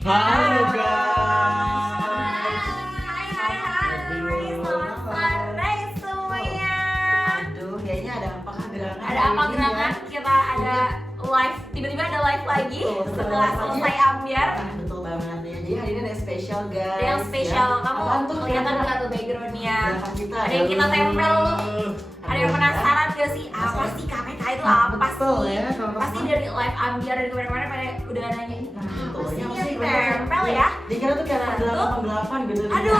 Halo guys. Hai, selamat sore semuanya. Aduh, kayaknya ada apa gerangan? Ada apa gerangan? Kita ada live, tiba-tiba ada live lagi setelah selesai ambiar. Betul banget ya. Jadi hari ini ada spesial guys. Ada yang spesial, ya. kamu Apaan tuh? kelihatan nggak tuh backgroundnya? Belakang kita Ada yang kita tempel loh. Ada yang Aduh, penasaran gak sih apa sih KPK itu apa betul, sih? ya, kalau Pasti pas- dari live ambiar dari kemarin-kemarin pada udah nanya ini Nah, apa betul. sih Yang yang pasti ditempel ya? Dikira tuh kayak Nah, penggelapan gitu. Aduh,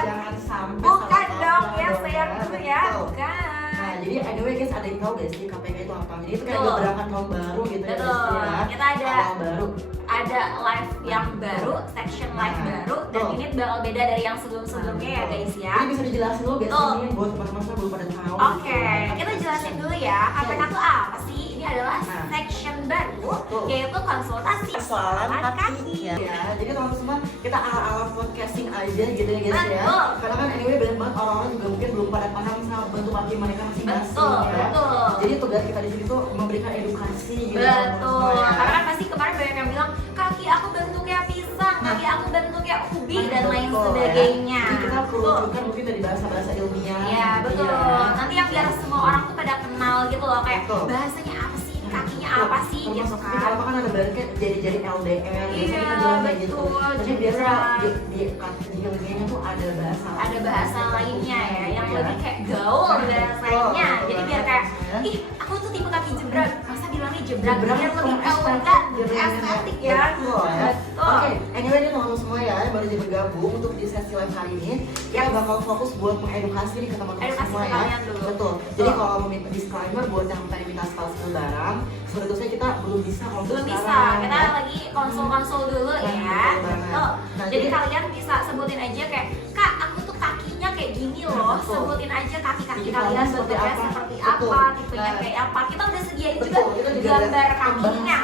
Jangan sampai bukan salah dong kaprah ya, dong, saya dulu ya, Betul. bukan. Nah, jadi anyway guys, ada yang tahu gak sih KPK itu apa? Jadi itu kayak Betul. gebrakan tahun baru gitu ya. Betul. guys, ya. Kita ada Awal baru. live yang baru, section live Nah, baru, dan betul. ini bakal beda dari yang sebelum-sebelumnya ya guys ya. Jadi bisa dijelasin dulu guys, Betul. ini buat teman-teman semua belum pada tahu. Oke, kita jelasin dulu ya, KPK itu apa sih? Ini adalah Nah. section baru, Betul. yaitu konsultasi Soalan kaki ya. Jadi teman-teman semua kita ala-ala podcasting aja gitu ya guys ya. Betul. Karena kan anyway banyak banget orang-orang juga mungkin belum pada paham sama bentuk kaki mereka masing-masing Betul, ya. betul. Jadi tugas kita di sini tuh memberikan edukasi gitu. Betul, teman-teman semua, ya. karena kan pasti kemarin banyak yang bilang kaki aku bentuknya pisang, kaki aku bentuknya ubi, dan lain Betul, sebagainya. Ya. Jadi kita perlu Betul. tunjukkan mungkin dari bahasa-bahasa ilmiah. Iya gitu betul. ya. Nanti yang biar semua orang tuh pada kenal gitu loh, kayak Betul. bahasanya apa sih, ini kakinya apa sih gitu Termasuk mungkin kan. kalau kan ada banget kayak jari-jari LDR Iya, biasanya kita bilang kayak gitu. betul, Tapi biasa jebrak. di ilmiahnya tuh ada bahasa. Ada bahasa lainnya ya, yang Iya. lebih kayak gaul bahasanya. Betul, Jadi biar kayak, ya. ih aku tuh tipe kaki jebrak, masa bilangnya jebrak, Jebrak biar lebih tuh elegan, estetik, estetik ya. Betul ya. Betul. Oke, anyway nih teman-teman semua ya, yang baru aja bergabung untuk di sesi live hari ini, kita bakal fokus buat mengedukasi nih ke teman-teman Edukasi semua ke ya. kalian dulu. Betul. Jadi kalau mau minta disclaimer buat yang tadi minta skill barang, seperti itu saya kita belum bisa kalau untuk Belum bisa, sekarang, kita ya. lagi konsul-konsul dulu Nah, ya. betul banget. Betul. Nah, Jadi jadi- kalian bisa sebutin aja kayak, Kak, aku tuh kakinya kayak gini loh. Betul. Sebutin aja kaki-kaki Tipe kalian kalian seperti bentuknya apa. seperti Betul. apa, tipenya Nah. kayak apa. Kita udah sediain juga Betul, itu juga ada gambar kakinya.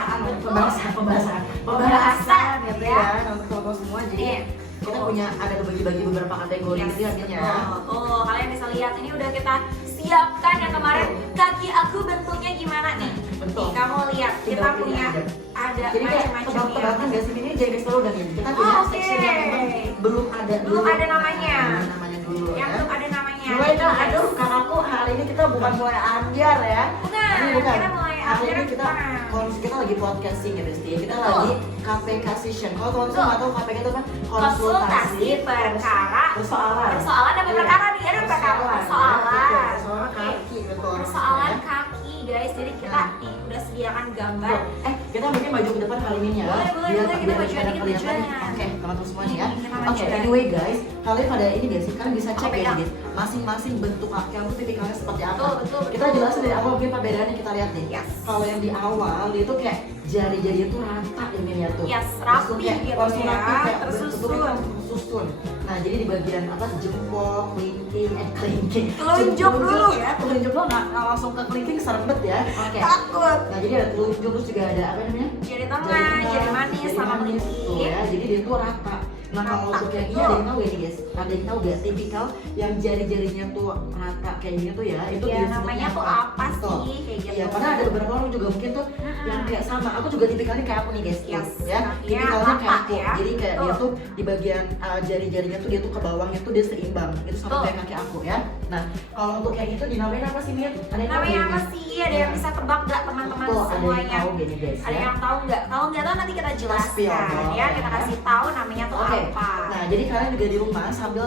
pembahasan gitu ya. ya untuk teman-teman semua. Jadi Iya. kita punya ada bagi beberapa kategori Yes, gitu artinya. betul. Tuh, kalian bisa lihat ini udah kita siapkan yang kemarin kaki aku bentuknya gimana nih. Betul. Nih, kamu lihat kita Tinggal pilih punya aja. ada Jadi kayak macam-macam tebak-tebakan ya. gak sih ini jadi selalu dan ini kita Oh, punya oke. section yang memang belum ada Belum dulu. ada namanya. Nah, namanya dulu Yang ya. belum ada namanya. Mulai Gitu, dah, guys. aduh kakakku hari ini kita bukan mulai ambiar ya. Bukan, Ini bukan. kita mulai Hari ambiar ini kita bukan. kita lagi podcasting ya Besti. Kita Betul. lagi KPK session. Kalau teman-teman Betul. nggak tahu KPK itu apa? Konsultasi perkara persoalan. persoalan apa Iya. perkara nih? Ada perkara Persoalan. persoalan. Betul, persoalan Oke. kaki betul. Persoalan Ya. kaki guys. Jadi kita Nah. nih udah sediakan gambar. Betul. Kita mungkin maju ke depan kali ini ya. Boleh, boleh, kita majuan dikit, kelihatan. majuan. Oke, teman-teman semua nih ya. Kita Oke, majuan. anyway guys, kalian pada ini guys, kalian bisa cek Apa ya ya? guys, masing-masing bentuk kaki kamu tuh tipikalnya seperti apa. Betul, betul, Kita betul. jelasin dari awal mungkin perbedaannya kita lihat nih. Yes. Kalau yang di awal dia tuh kayak jari-jarinya tuh rata ini ya tuh. Yes, Langsung rapi kayak gitu langsung ya, rapi, kayak tersusun. bentuknya tersusun. Nah, jadi di bagian apa jempol, kelingking, Telunjuk dulu ya. Telunjuk dulu nggak langsung ke kelingking serempet ya. Oke. Takut. Nah, jadi ada telunjuk terus juga ada apa namanya? Jari tengah, jari manis, sama tuh kelingking. ya. Jadi dia tuh rata. Nah, kalau Rata, untuk yang ini betul. ada yang tahu gak nih guys? Ada yang tahu gak tipikal yang jari-jarinya tuh rata kayak gini tuh ya? Itu Ya, disebutnya namanya tuh apa Betul. sih kayak gitu. Iya, karena ada beberapa orang juga mungkin tuh yang kayak sama. Aku juga tipikalnya kayak aku nih guys. Yes, Ya, kakinya tipikalnya kayak rata aku. ya. Jadi kayak dia Betul. tuh di bagian jari-jarinya tuh dia tuh ke bawahnya tuh dia seimbang. Itu sama Betul. kayak kaki aku ya. Nah, kalau untuk kayak gitu dinamain apa sih Mir? Ada yang tahu Namanya gak apa nih? sih? Ada yang bisa tebak nggak teman-teman Betul, ada yang semuanya? tahu gini guys. Ada ya. yang tahu nggak? Kalau nggak tahu nanti kita Spill jelaskan dong, ya. Kita ya. kasih tahu namanya tuh Oke. apa. Nah, jadi kalian juga di rumah sambil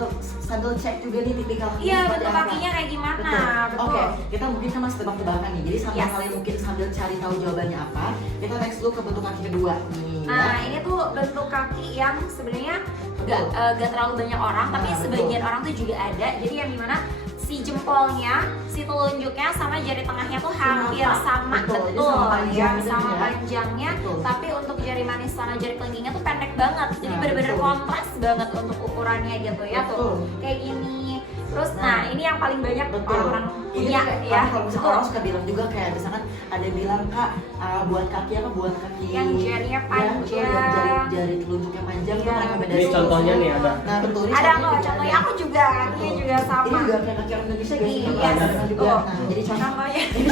cek juga nih tipikal kakinya Iya, seperti bentuk apa. kakinya kayak gimana? Betul. Oke, kita mungkin kan masih tebak-tebakan nih. Jadi sambil Yes. kalian mungkin sambil cari tahu jawabannya apa, kita next dulu ke bentuk kaki kedua nih. Nah, ya. ini tuh bentuk kaki yang sebenarnya nggak terlalu banyak orang, tapi Nah, sebagian orang tuh juga ada. Jadi yang dimana si jempolnya, si telunjuknya sama jari tengahnya tuh hampir sama, Betul, jadi betul, sama panjang ya, gitu sama ya. panjangnya. Betul. Tapi untuk jari manis sama jari kelingkingnya tuh pendek banget. Jadi Nah, bener-bener betul. kontras banget untuk ukurannya gitu ya Betul. tuh, kayak gini. Terus Nah, ini yang paling banyak Betul. orang-orang Ini punya kayak, ya. kalau misalnya Betul. orang suka bilang juga kayak misalkan ada yang bilang kak buat kaki apa buat kaki Yang jarinya Ya, betul, yang panjang. jari telunjuknya panjang tuh Iya, rekomendasi. Ini contohnya nih ada. Nah betul ini Ada kok juga contohnya, ada. aku juga, kakinya juga sama. Ini juga kayak kaki orang Indonesia guys. Iya, Sama juga. betul. Nah, jadi contoh Contohnya. ini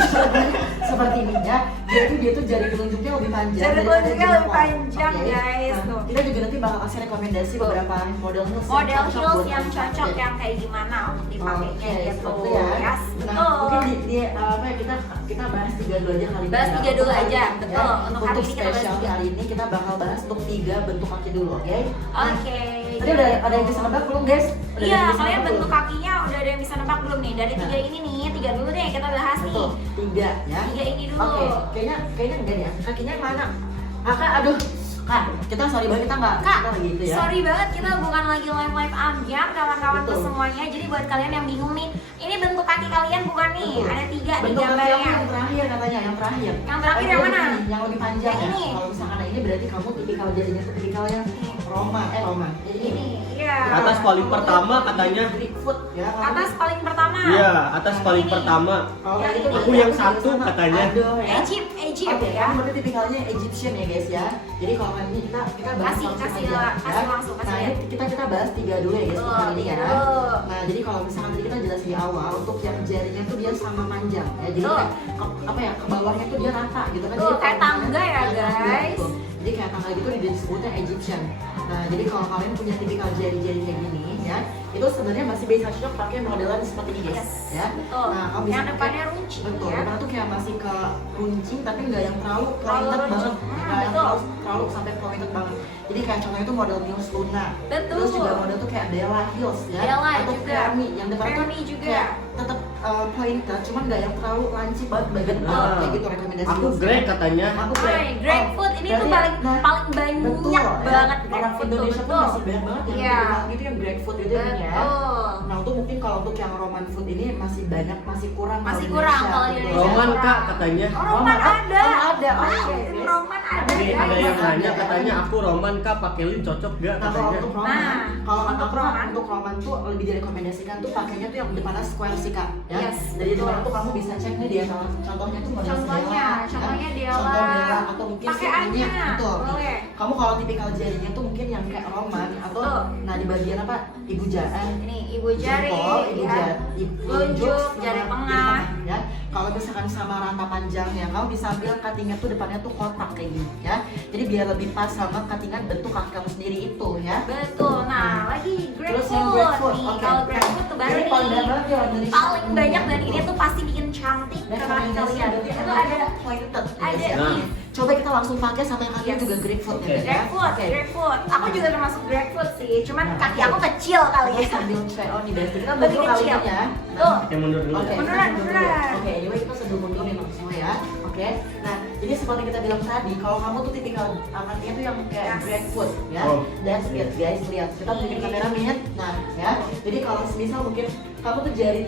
seperti ini ya. Jadi dia tuh jari telunjuknya lebih panjang. Jari daripada telunjuknya lebih jempol. panjang, Oke. guys. Nah, Tuh. kita juga nanti bakal kasih rekomendasi beberapa model heels Model cocok heels buat yang kamu cocok pakai. yang kayak gimana untuk dipakainya Oke, gitu. seperti ya. Yes, Nah, betul. mungkin di apa ya, kita bahas 3 dulu aja kali ini. Bahas ya. 3 dulu Untuk hari aja, ini, betul. ya. Untuk hari ini kita bahas spesial 3. hari ini kita bakal bahas untuk 3 bentuk kaki dulu, oke? Nah, Oke. tadi ada yang bisa nebak belum, guys? Udah ada Iya, yang bisa kalian nebak bentuk belum? kakinya udah ada yang bisa nebak belum nih? Dari 3 ini nih, 3 dulu deh kita bahas nih. Betul, 3 ya. 3 ini dulu. Oke, kayaknya enggak ya. Kakinya mana? Kakak, aduh. Kak, kita sorry banget kita nggak Kak, kita gitu ya. sorry banget kita bukan lagi live amjam kawan-kawanku Betul. semuanya. Jadi buat kalian yang bingung nih, ini bentuk kaki kalian bukan nih? Betul. Ada 3 di Bentuk kaki gambarnya. yang terakhir katanya, yang terakhir. Yang terakhir yang mana? Yang lebih panjang Yang ya. ini. Kalau misalkan ini berarti kamu tipikal jadinya tuh tipikal yang Roma. Jadi Ini, iya. Atas paling pertama katanya. Greek foot ya. kalau Atas paling pertama. Iya, atas paling Ini. pertama. Kalau Yang itu ini. Aku yang satu katanya. Aduh ya. Egypt Oke, ya. kamu berarti tipikalnya Egyptian ya guys ya. Jadi kalau kali ini kita bahas Kasih- langsung kasih aja, lah- kasih langsung, kasih Nah, ya. ini kita bahas 3 dulu ya guys Betul, kali ini ya. betul. Nah, jadi kalau misalkan tadi kita jelas di awal untuk yang jarinya tuh dia sama panjang ya. Jadi Betul. kayak apa ya, ke bawahnya tuh dia rata gitu kan. Betul, Jadi kayak kalau tangga ya, misalnya- guys. Betul. Jadi kayak tangga gitu disebutnya Egyptian. Nah, jadi kalau kalian punya tipikal jari-jari kayak gini ya, itu sebenarnya masih bisa cocok pakai modelan seperti ini guys Yes, ya. betul. Nah, kamu bisa Yang pakai- depannya runcing Betul, ya. depannya tuh kayak masih ke runcing tapi nggak yang terlalu Terlalu pointed runcing. banget, nggak yang Betul. terlalu sampai pointed banget. Jadi kayak contohnya itu model Heels Luna, Betul. terus juga model tuh kayak Bella Heels ya, Bella atau juga. Fermi yang depan tuh Fermi juga. kayak tetap pointed, cuman nggak yang terlalu lancip banget bagian Nah, bawah kayak gitu rekomendasi. Aku heels. Greg katanya. Aku Hai, Grapefruit ini tuh berarti- paling nah, paling betul, banyak ya. banget Orang Grapefruit tuh, Indonesia tuh betul. masih banyak banget yang Iya. tipikal gitu yang Grapefruit gitu kan ya. Betul. Nah untuk mungkin kalau untuk yang Roman food ini masih banyak, masih kurang Masih kalau kurang Indonesia, kalau di gitu. Indonesia. Roman kurang. Kak katanya. Oh, Roman ada. Oh, ada. Oke, Oh, guys. Roman ada Jadi ya. ada yang Ada. nanya katanya aku Roman Kak pakai lin cocok gak Nah kalau katanya. untuk Roman, Nah, kalau untuk aku Roman. untuk Roman tuh lebih direkomendasikan tuh pakainya tuh yang depannya square sih kak, ya. Yes, Jadi betul. depannya tuh kamu bisa cek nih dia contohnya tuh model Contohnya Stella, Della. ya. Contoh Della atau mungkin Pakai ini, Anya, betul. boleh. Kamu kalau tipikal jarinya tuh mungkin yang kayak Roman atau Betul. nah di bagian apa ibu jari, Ini ibu jari, jempol, ibu ya. jari, Telunjuk, sama jari tengah. ya. Kalau misalkan sama rata panjangnya, kamu bisa ambil cuttingnya tuh depannya tuh kotak kayak gini ya. Jadi biar lebih pas sama cuttingan bentuk kaki kamu sendiri itu ya. Betul. Nah, lagi Terus yang Grapefruit Grapefruit, nih. oke. Kalau Grapefruit tuh baru Ini nih. paling banyak banget ya Indonesia. Paling banyak dan ini tuh pasti bikin cantik ke kaki kalian. Itu ada pointed. ada ya. Nah. nih. Coba kita langsung pakai sama yang kaki Yes. juga Grapefruit Oke. ya. Grapefruit, Oke. Grapefruit. Aku juga termasuk Grapefruit sih, cuman Nah, kaki oke. aku kecil kali Kita ya. sambil try on nih guys. Kita Lebih bentuk kali kecil. ini ya. Tuh. Oke mundur dulu Oke, ya. Beneran, kita beneran. dulu. Oke, anyway kita sebelum mundur nih semua ya. Oke. Nah, jadi seperti kita bilang tadi, kalau kamu tuh tipikal kakinya tuh yang kayak Yes. Grapefruit ya. Oh. That's it guys, lihat. Kita bikin kamera minit. Nah, ya. Jadi kalau misal mungkin kamu tuh jari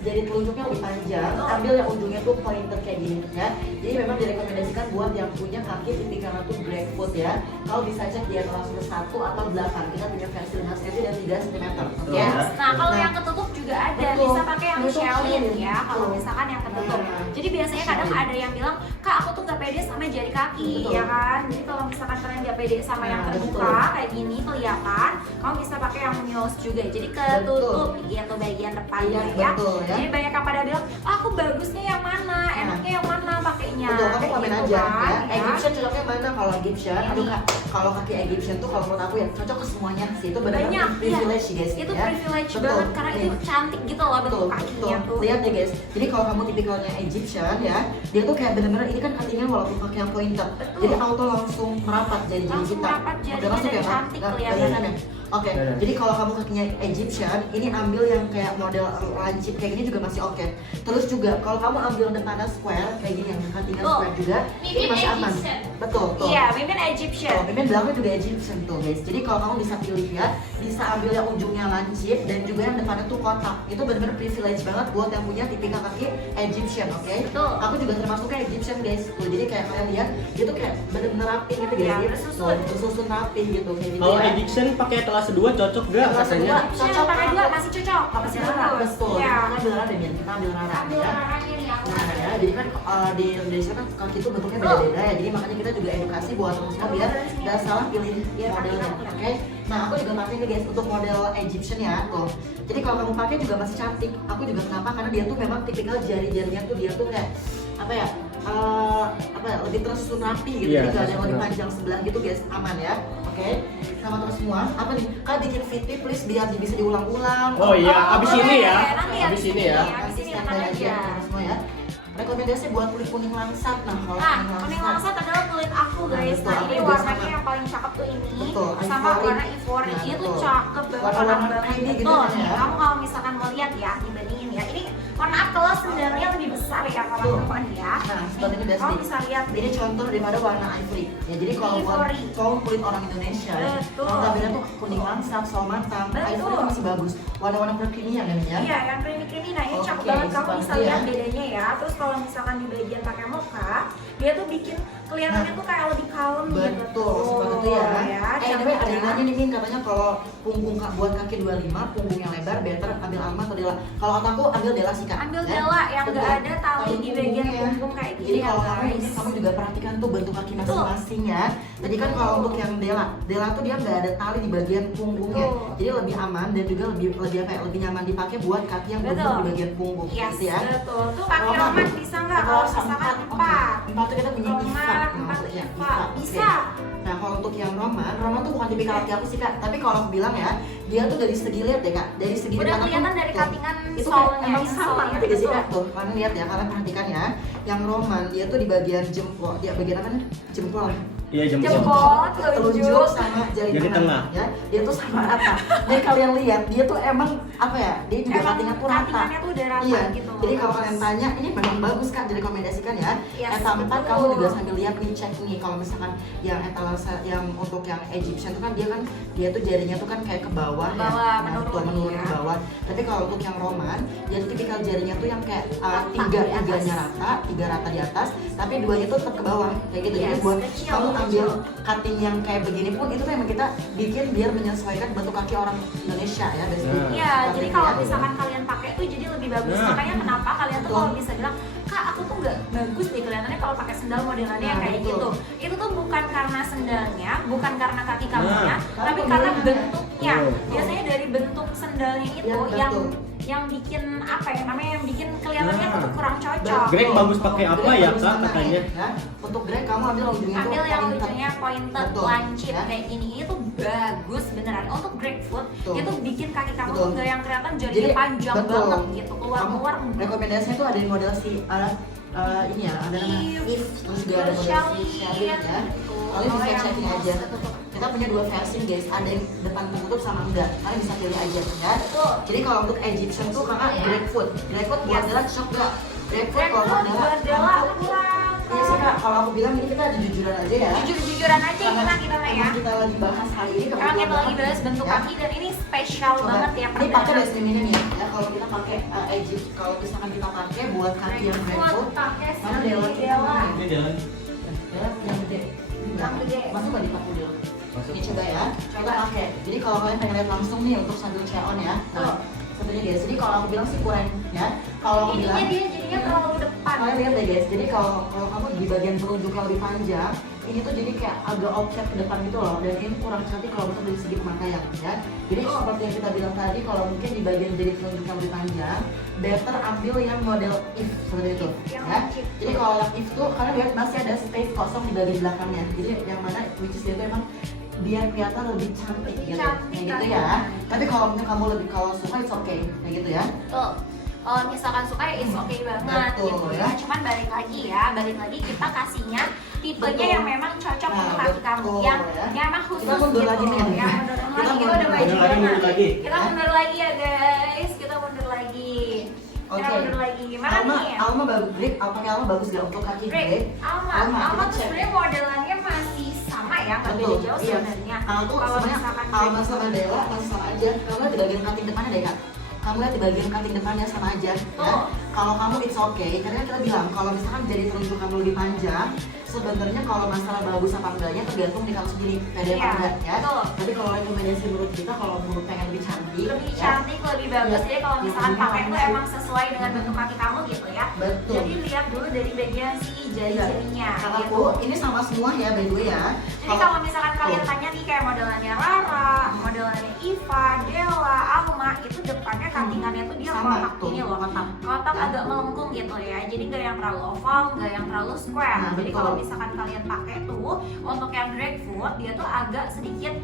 telunjuknya lebih panjang, Oh. ambil yang ujungnya tuh pointed kayak gini ya. Jadi memang direkomendasikan buat yang punya kaki tipikal tuh Grapefruit ya. Kalau bisa cek dia langsung 1 atau 8. Kita punya versi dengan senti dan 3 cm. Oke. Yes. Nah, kalau Nah. yang ketutup juga ada, Betul. bisa pakai yang Betul. Sheldon ya. Kalau Betul. misalkan yang ketutup. Nah. Jadi biasanya kadang Sheldon. ada yang bilang, Kak aku tuh gak pede sama jari kaki, Betul. ya kan? Jadi kalau misalkan kalian gak pede sama yang Nah, terbuka betul. kayak gini kelihatan, kamu bisa pakai yang mules juga. Jadi ketutup gitu bagian depannya Iya, ya. betul, ya. Jadi banyak yang pada bilang, aku bagusnya yang mana, enaknya yang mana pakainya. Betul, kamu Kayak komen gitu aja kan, ya. Egyptian cocoknya mana kalau Egyptian? Aduh Ini. kak, kalau kaki Egyptian tuh kalau menurut aku ya cocok ke semuanya sih. Itu Banyak, benar-benar privilege iya. guys. Itu ya. privilege Betul. banget karena itu Nih. cantik gitu loh bentuk Betul, kakinya betul. tuh. Lihat ya guys. Jadi kalau kamu tipikalnya Egyptian ya, dia tuh kayak bener-bener ini kan cuttingnya walaupun pakai yang pointer, Betul. jadi auto langsung merapat jadi Langsung kita. merapat jadinya Udah masuk dan ya, Kak? cantik Nah, kelihatan. kelihatan ya? Oke, Kelihatan. jadi kalau kamu kakinya Egyptian, ini ambil yang kayak model lancip kayak gini juga masih oke. Terus juga kalau kamu ambil depannya square kayak gini yang cuttingnya Tuh. square juga, ini Mimin masih aman. Egyptian. Betul, tuh. Iya, mimin Egyptian. Tuh, mimin belakangnya juga Egyptian tuh guys. Jadi kalau kamu bisa pilih ya, bisa ambil yang ujungnya lancip dan juga yang depannya tuh kotak. Itu benar-benar privilege banget buat yang punya tipikal kaki Egyptian, oke? Betul. Aku juga termasuknya Egyptian guys. Tuh, jadi kayak kalian lihat, dia tuh kayak benar-benar rapi gitu guys. Iya, Dia bersusun. tuh, bersusun rapi gitu kayak gitu. Kalau ya. Egyptian pakai kelas 2 cocok gak Kelas katanya? dua. Egyptian Cocok pakai banget. dua masih cocok, masih Masih rara, bagus. betul. Iya. Kita ambil rara Demian, kita ambil rara Ambil ya. raranya nih aku. Nah ya, jadi kan di Indonesia kan kaki itu bentuknya beda-beda ya. Jadi makanya kita juga edukasi buat teman semua biar nggak salah pilih modelnya. Oke. Nah aku juga pakai nih guys untuk model Egyptian ya tuh. Jadi kalau kamu pakai juga masih cantik. Aku juga kenapa? Karena dia tuh memang tipikal jari-jarinya tuh dia tuh kayak apa ya? apa ya, lebih tersusun rapi gitu. Iya, Jadi nggak ada yang lebih tersusun panjang sebelah gitu guys, aman ya. Oke, sama terus semua. Apa nih? Kak bikin VT please biar bisa diulang-ulang. Oh iya, abis boleh. ini ya. Nanti Abis ini ya. Abis ini standby nonton aja. terus semua ya. Rekomendasi buat kulit kuning langsat. Nah, kalau Nah, kuning langsat adalah kulit aku guys. betul, Nah, aku ini juga warnanya sama. yang paling cakep tuh ini. Betul, Sama ivory. warna ivory. Nah, Ini tuh betul. cakep banget, Warna-warna warna banget. creamy gitu Betul. kan Nih, ya. kamu kalau misalkan mau lihat ya, dibandingin ya. Ini mohon maaf kalau sendalnya lebih besar ya kalau Betul. perempuan ya. Nah, seperti ini Kamu bisa lihat Ini contoh daripada warna ivory. Ya, jadi kalau buat Ivory. kaum kulit orang Indonesia, Betul. notabene tuh kuning langsat, sol matang, Betul. ivory itu masih bagus. Warna-warna kekinian ya. Iya, yang creamy-creamy. Nah, ini cakep Oke, banget. Kamu seperti bisa ya. lihat bedanya ya. Terus kalau misalkan di bagian pakai mocha, dia tuh bikin kelihatannya tuh kayak lebih kalem gitu. Betul, seperti itu ya. Anyway, ada yang ya. nanya nih Min, katanya kalau punggung buat kaki 25, punggung yang lebar, better ambil Alma atau Dela. Kalau kata aku ambil Dela sih Kak. Ambil ya. Dela yang Betul. nggak ada tali di bagian punggungnya. punggung kayak gini Jadi ya kalau kamu guys. ini kamu juga perhatikan tuh bentuk kaki masing-masing ya. Jadi kan kalau untuk yang Dela tuh dia nggak ada tali di bagian punggungnya. Betul. Jadi lebih aman dan juga lebih apa ya, lebih nyaman dipakai buat kaki yang Betul. berbentuk di bagian punggung. Yes, gitu ya. betul. Tuh kaki Kalau Roman kamu- bisa nggak kalau misalkan Oke. 4? Empat tuh kita punya Roman, Iva. 4 untuk yang Iva. Oke. Bisa. Nah kalau untuk yang Roman tuh bukan tipikal laki aku sih Kak. Tapi kalau aku bilang ya, dia tuh dari segi lihat deh Kak, dari segi Udah depan kelihatan tuh- dari tuh. cuttingan Itu solnya, kan emang sama insolnya, ngerti gak sih betul. Kak? Tuh, kalian lihat ya, kalian perhatikan ya. Yang Roman dia tuh di bagian jempol, dia bagian apa nih? Jempol. Iya, jempol. Jempol. Telunjuk sama jari Jari tengah. ya. Dia tuh sama rata. Jadi kalian lihat, dia tuh emang apa ya? Dia juga Emang cuttingan tuh rata. cuttingannya tuh udah rata Iya. gitu. Jadi kalau kalian tanya, ini memang bagus Kak, direkomendasikan ya. Yes, Eta 4 betul. kamu juga sambil lihat nih, cek nih kalau misalkan yang etalase yang untuk yang Egyptian tuh kan dia tuh jarinya tuh kan kayak ke bawah Ke ya. bawah, Nah, menurun betul, menurun ya. ke bawah. Tapi kalau untuk yang Roman, dia tuh tipikal jarinya tuh yang kayak Rata tiga di atas. tiganya rata, tiga rata di atas, tapi duanya tuh tetap ke bawah kayak gitu. Jadi Yes, buat kecil, kamu ambil kecil. cutting yang kayak begini pun itu tuh emang kita bikin biar menyesuaikan bentuk kaki orang Indonesia ya, basically. Nah. Iya, Seperti jadi itu kalau ya. misalkan kalian pakai tuh jadi lebih bagus. Nah. Makanya kenapa kalian tuh Betul. kalau bisa bilang, Kak aku tuh nggak bagus deh kelihatannya kalau pakai sendal modelannya yang Nah, kayak betul. gitu. Itu tuh bukan karena sendalnya, bukan karena kaki kamunya, Nah, tapi karena karena penggunaannya. bentuknya. Betul. Biasanya dari bentuk sendalnya itu Ya, betul. yang bikin apa ya namanya, yang bikin kelihatannya Nah. tuh kurang cocok. Greg bagus pakai apa Greg ya, bagus Kak, mana, katanya? ya? Untuk Greg kamu ambil ujungnya tuh Ambil yang pointed. ujungnya pointed Betul, lancip ya. kayak gini, itu bagus beneran. Untuk grapefruit Betul. itu bikin kaki kamu Betul. tuh gak yang kelihatan jarinya panjang betul. banget gitu, keluar Rekomendasinya tuh ada di model si ini ya, ada namanya If, terus juga ada model si Shelly ya. Kalian bisa checking aja. Kita punya dua versi guys, ada yang depan tertutup sama enggak. Kalian bisa pilih aja ya. Betul. Jadi kalau untuk Egyptian tuh kakak grapefruit buat Yes. Dela cocok gak? Grapefruit kalau Grapefruit buat buat Dela kurang. Iya sih Kak, kalau aku bilang ini kita jujuran aja ya. Jujur-jujuran aja Karena kita mah ya. emang kita lagi bahas hari ini. Emang kita lagi bahas bentuk ya. kaki dan ini spesial Coba. banget ya Ini pakai deh ini nih ya. Kalau kita pakai Egypt, kalau misalkan kita pakai buat kaki yang grapefruit, pakai mana si Dela? Dela. Ini jalan. Dela yang gede. Yang gede. Masa nggak dipakai Dela? Masuk. Ini coba ya, coba pakai. Jadi kalau kalian pengen lihat langsung nih untuk sambil try on ya. Nah, sebenarnya guys, jadi kalau aku bilang sih kurang ya. Kalau aku Ininya bilang, dia jadinya terlalu depan. kalian lihat deh guys. Jadi kalau kamu di bagian telunjuk yang lebih panjang, ini tuh jadi kayak agak offset ke depan gitu loh. Dan ini kurang cantik kalau untuk dari segi pemakaian ya. Jadi seperti yang kita bilang tadi, kalau mungkin di bagian jari telunjuk yang lebih panjang, better ambil yang model if seperti itu Yang ya. if. Jadi kalau yang if tuh kalian lihat masih ada space kosong di bagian belakangnya. Jadi yang mana which is itu emang biar kelihatan lebih cantik gitu, Cantik kayak gitu kan. ya. Tapi kalau mungkin kamu lebih kalau suka it's okay, kayak gitu ya. Tuh. Kalau misalkan suka ya it's okay banget Betul, gitu ya. ya. Cuman balik lagi kita kasihnya tipenya Betul. yang memang cocok Nah, untuk kaki kamu, betul, yang ya. yang emang khusus Kita mundur gitu. lagi nih. Yang mundur Kita lagi, kita udah mundur maju lagi, banget. mundur lagi. Kita mundur lagi ya guys, kita mundur lagi. Kita Oke. mundur lagi. Gimana Alma, nih? Alma bagus, Greg, pakai Alma bagus gak untuk kaki Greg, Greg? Alma kita tuh cek. sebenarnya modelannya masih sama ya, nggak beda Betul, jauh iya. sebenarnya. Alma tuh Kalau sebenarnya misalkan Alma Greg- sama Dela masih sama aja. Kamu lihat di bagian cutting depannya deh kak. Kamu lihat di bagian cutting depannya sama aja. Ya. Tuh. Kalau kamu it's okay, karena kita bilang kalau misalkan jari telunjuk kamu lebih panjang, sebenarnya kalau masalah bagus apa enggaknya tergantung di kamu sendiri, pede apa Iya, enggak ya. betul. Tapi kalau rekomendasi menurut kita, kalau menurut pengen lebih cantik, lebih ya, cantik, lebih bagus. Iya. Jadi kalau Iya, misalkan ujungnya pakai tuh langsung. emang sesuai dengan bentuk kaki kamu gitu ya. Betul. Jadi lihat dulu dari bagian si jari-jarinya Kalau gitu. aku ini sama semua ya by the way ya. Jadi kalau misalkan kalian Oh. tanya nih kayak modelannya Rara, modelannya Iva, Dela, Alma, itu depannya cuttingannya tuh dia Sama kotak tuh, ini loh, kotak. agak melengkung gitu ya. Jadi nggak yang terlalu oval, nggak yang terlalu square. Nah, Jadi betul. kalau misalkan kalian pakai tuh untuk yang grapefruit dia tuh agak sedikit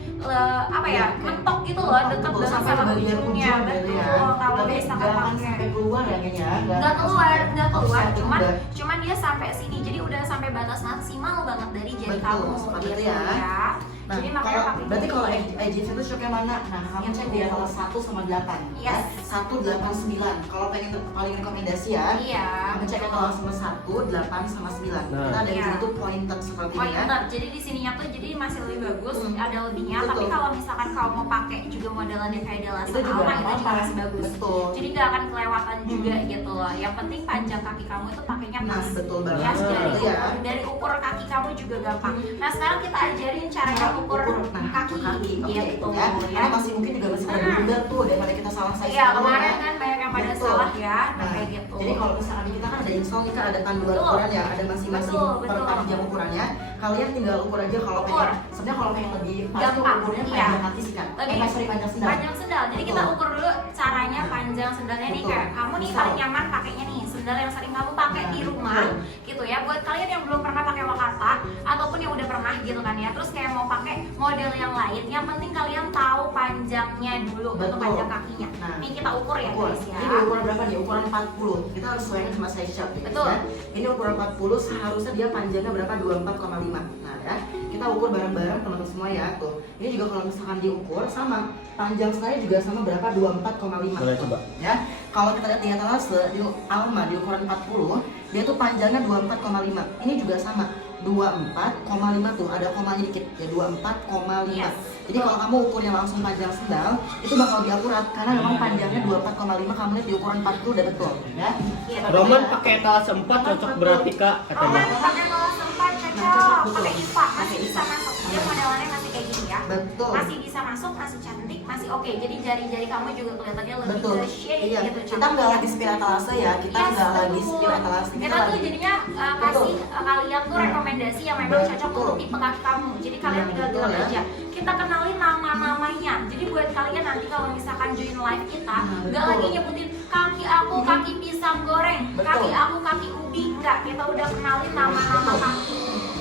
apa ya, mentok gitu loh, deket Betul, banget sampai sama bagian ujungnya. ujung gitu ya. Betul. Kalau Tapi misalkan nggak akan pakai sampai keluar ya kayaknya. nggak keluar, offset cuman udah. cuman dia sampai sini, jadi udah sampai batas maksimal banget dari jari Betul, kamu seperti gitu itu ya. ya. Nah, Jadi makanya kalau pakai berarti gini. kalau Egyptian itu shocknya mana? Nah, kamu cek di antara 1 sama 8 Yes. 1, 8, 9. Kalau pengen paling rekomendasi ya, Iya. kamu cek yang langsung 1, 8 sama 9. Nah. Kita ada di Iya. sini tuh pointed seperti Oh ini iya, ya. benar. Jadi di sininya tuh jadi masih lebih bagus, ada lebihnya. Betul. Tapi kalau misalkan kamu mau pakai juga modelannya kayak Della Itu juga sama nggak itu juga apa-apa. masih bagus. Betul. Jadi nggak akan kelewatan juga gitu loh. Yang penting panjang kaki kamu itu pakainya Nah, pas. betul banget. Ya, dari, Itu ya. dari ukur kaki kamu juga gampang. Nah sekarang kita ajarin caranya ukur kaki, gitu ya. ya. Karena masih mungkin juga masih pada blunder tuh daripada kita salah size Iya, dulu kemarin ya. kan banyak yang pada Betul. salah ya, Nah, kayak gitu. jadi kalau misalkan kita kan ada install, kita ada panduan Betul. ukuran ya, ada masing-masing Betul, per betul. panjang ukurannya. Kalian tinggal ukur aja kalau Ukur. pengen. Sebenarnya kalau pengen lebih pas tuh Gampang, ukurnya iya. panjang kaki sih kan. Sorry, panjang sendal. Panjang sendal. Jadi kita Betul. ukur dulu caranya panjang sendalnya nih, Betul. kayak kamu nih Misal. paling nyaman pakainya nih sendal yang sering kamu pakai Nah, di rumah betul. gitu ya. Buat kalian yang belum pernah pakai Wakata ataupun yang udah pernah gitu kan ya, terus kayak mau pakai model yang lain, yang penting kalian tahu panjangnya dulu untuk Betul. panjang kakinya. Nah, Nih kita ukur ya Ukur. guys ya. Ini ukuran berapa nih? Ukuran 40. Kita harus sesuaikan sama size shop ya. Betul. Ya. Ini ukuran 40, seharusnya dia panjangnya berapa? 24,5. Nah, ya. Kita ukur bareng-bareng teman-teman semua ya. Tuh. Ini juga kalau misalkan diukur sama panjang saya juga sama berapa? 24,5. Boleh coba. Ya. Kalau kita lihat di etalase di Alma di ukuran 40, dia tuh panjangnya 24,5. Ini juga sama. 24,5 tuh, ada komanya dikit ya, 24,5. Yes. Jadi kalau kamu ukurnya langsung panjang sendal, itu bakal lebih akurat karena memang panjangnya 24,5, kamu lihat di ukuran 40 udah betul ya. Iya. Roman pakai etalase 4 cocok berarti Kak Oh, katanya. pakai kelas 4 Nah, cocok. betul. Pakai IPA masih bisa masuk. Dia modelannya masih kayak gini ya. Betul. Masih bisa masuk, masih cantik, masih oke. Jadi jari-jari kamu juga kelihatannya lebih Betul. ke shade Iya. gitu. Kita nggak lagi spill etalase ya, kita Yes, nggak lagi betul. spill etalase, Kita tuh lagi jadinya kasih kalian tuh rekomendasi yang memang Betul. cocok untuk tipe kaki kamu. Jadi kalian Nah, tinggal betul bilang ya. aja. Kita kenalin nama-namanya. Jadi buat kalian nanti kalau misalkan join live kita, Nah, nggak betul. lagi nyebutin kaki aku kaki pisang goreng, Betul. kaki aku kaki ubi, enggak. Kita udah kenalin nama-nama Betul. kaki.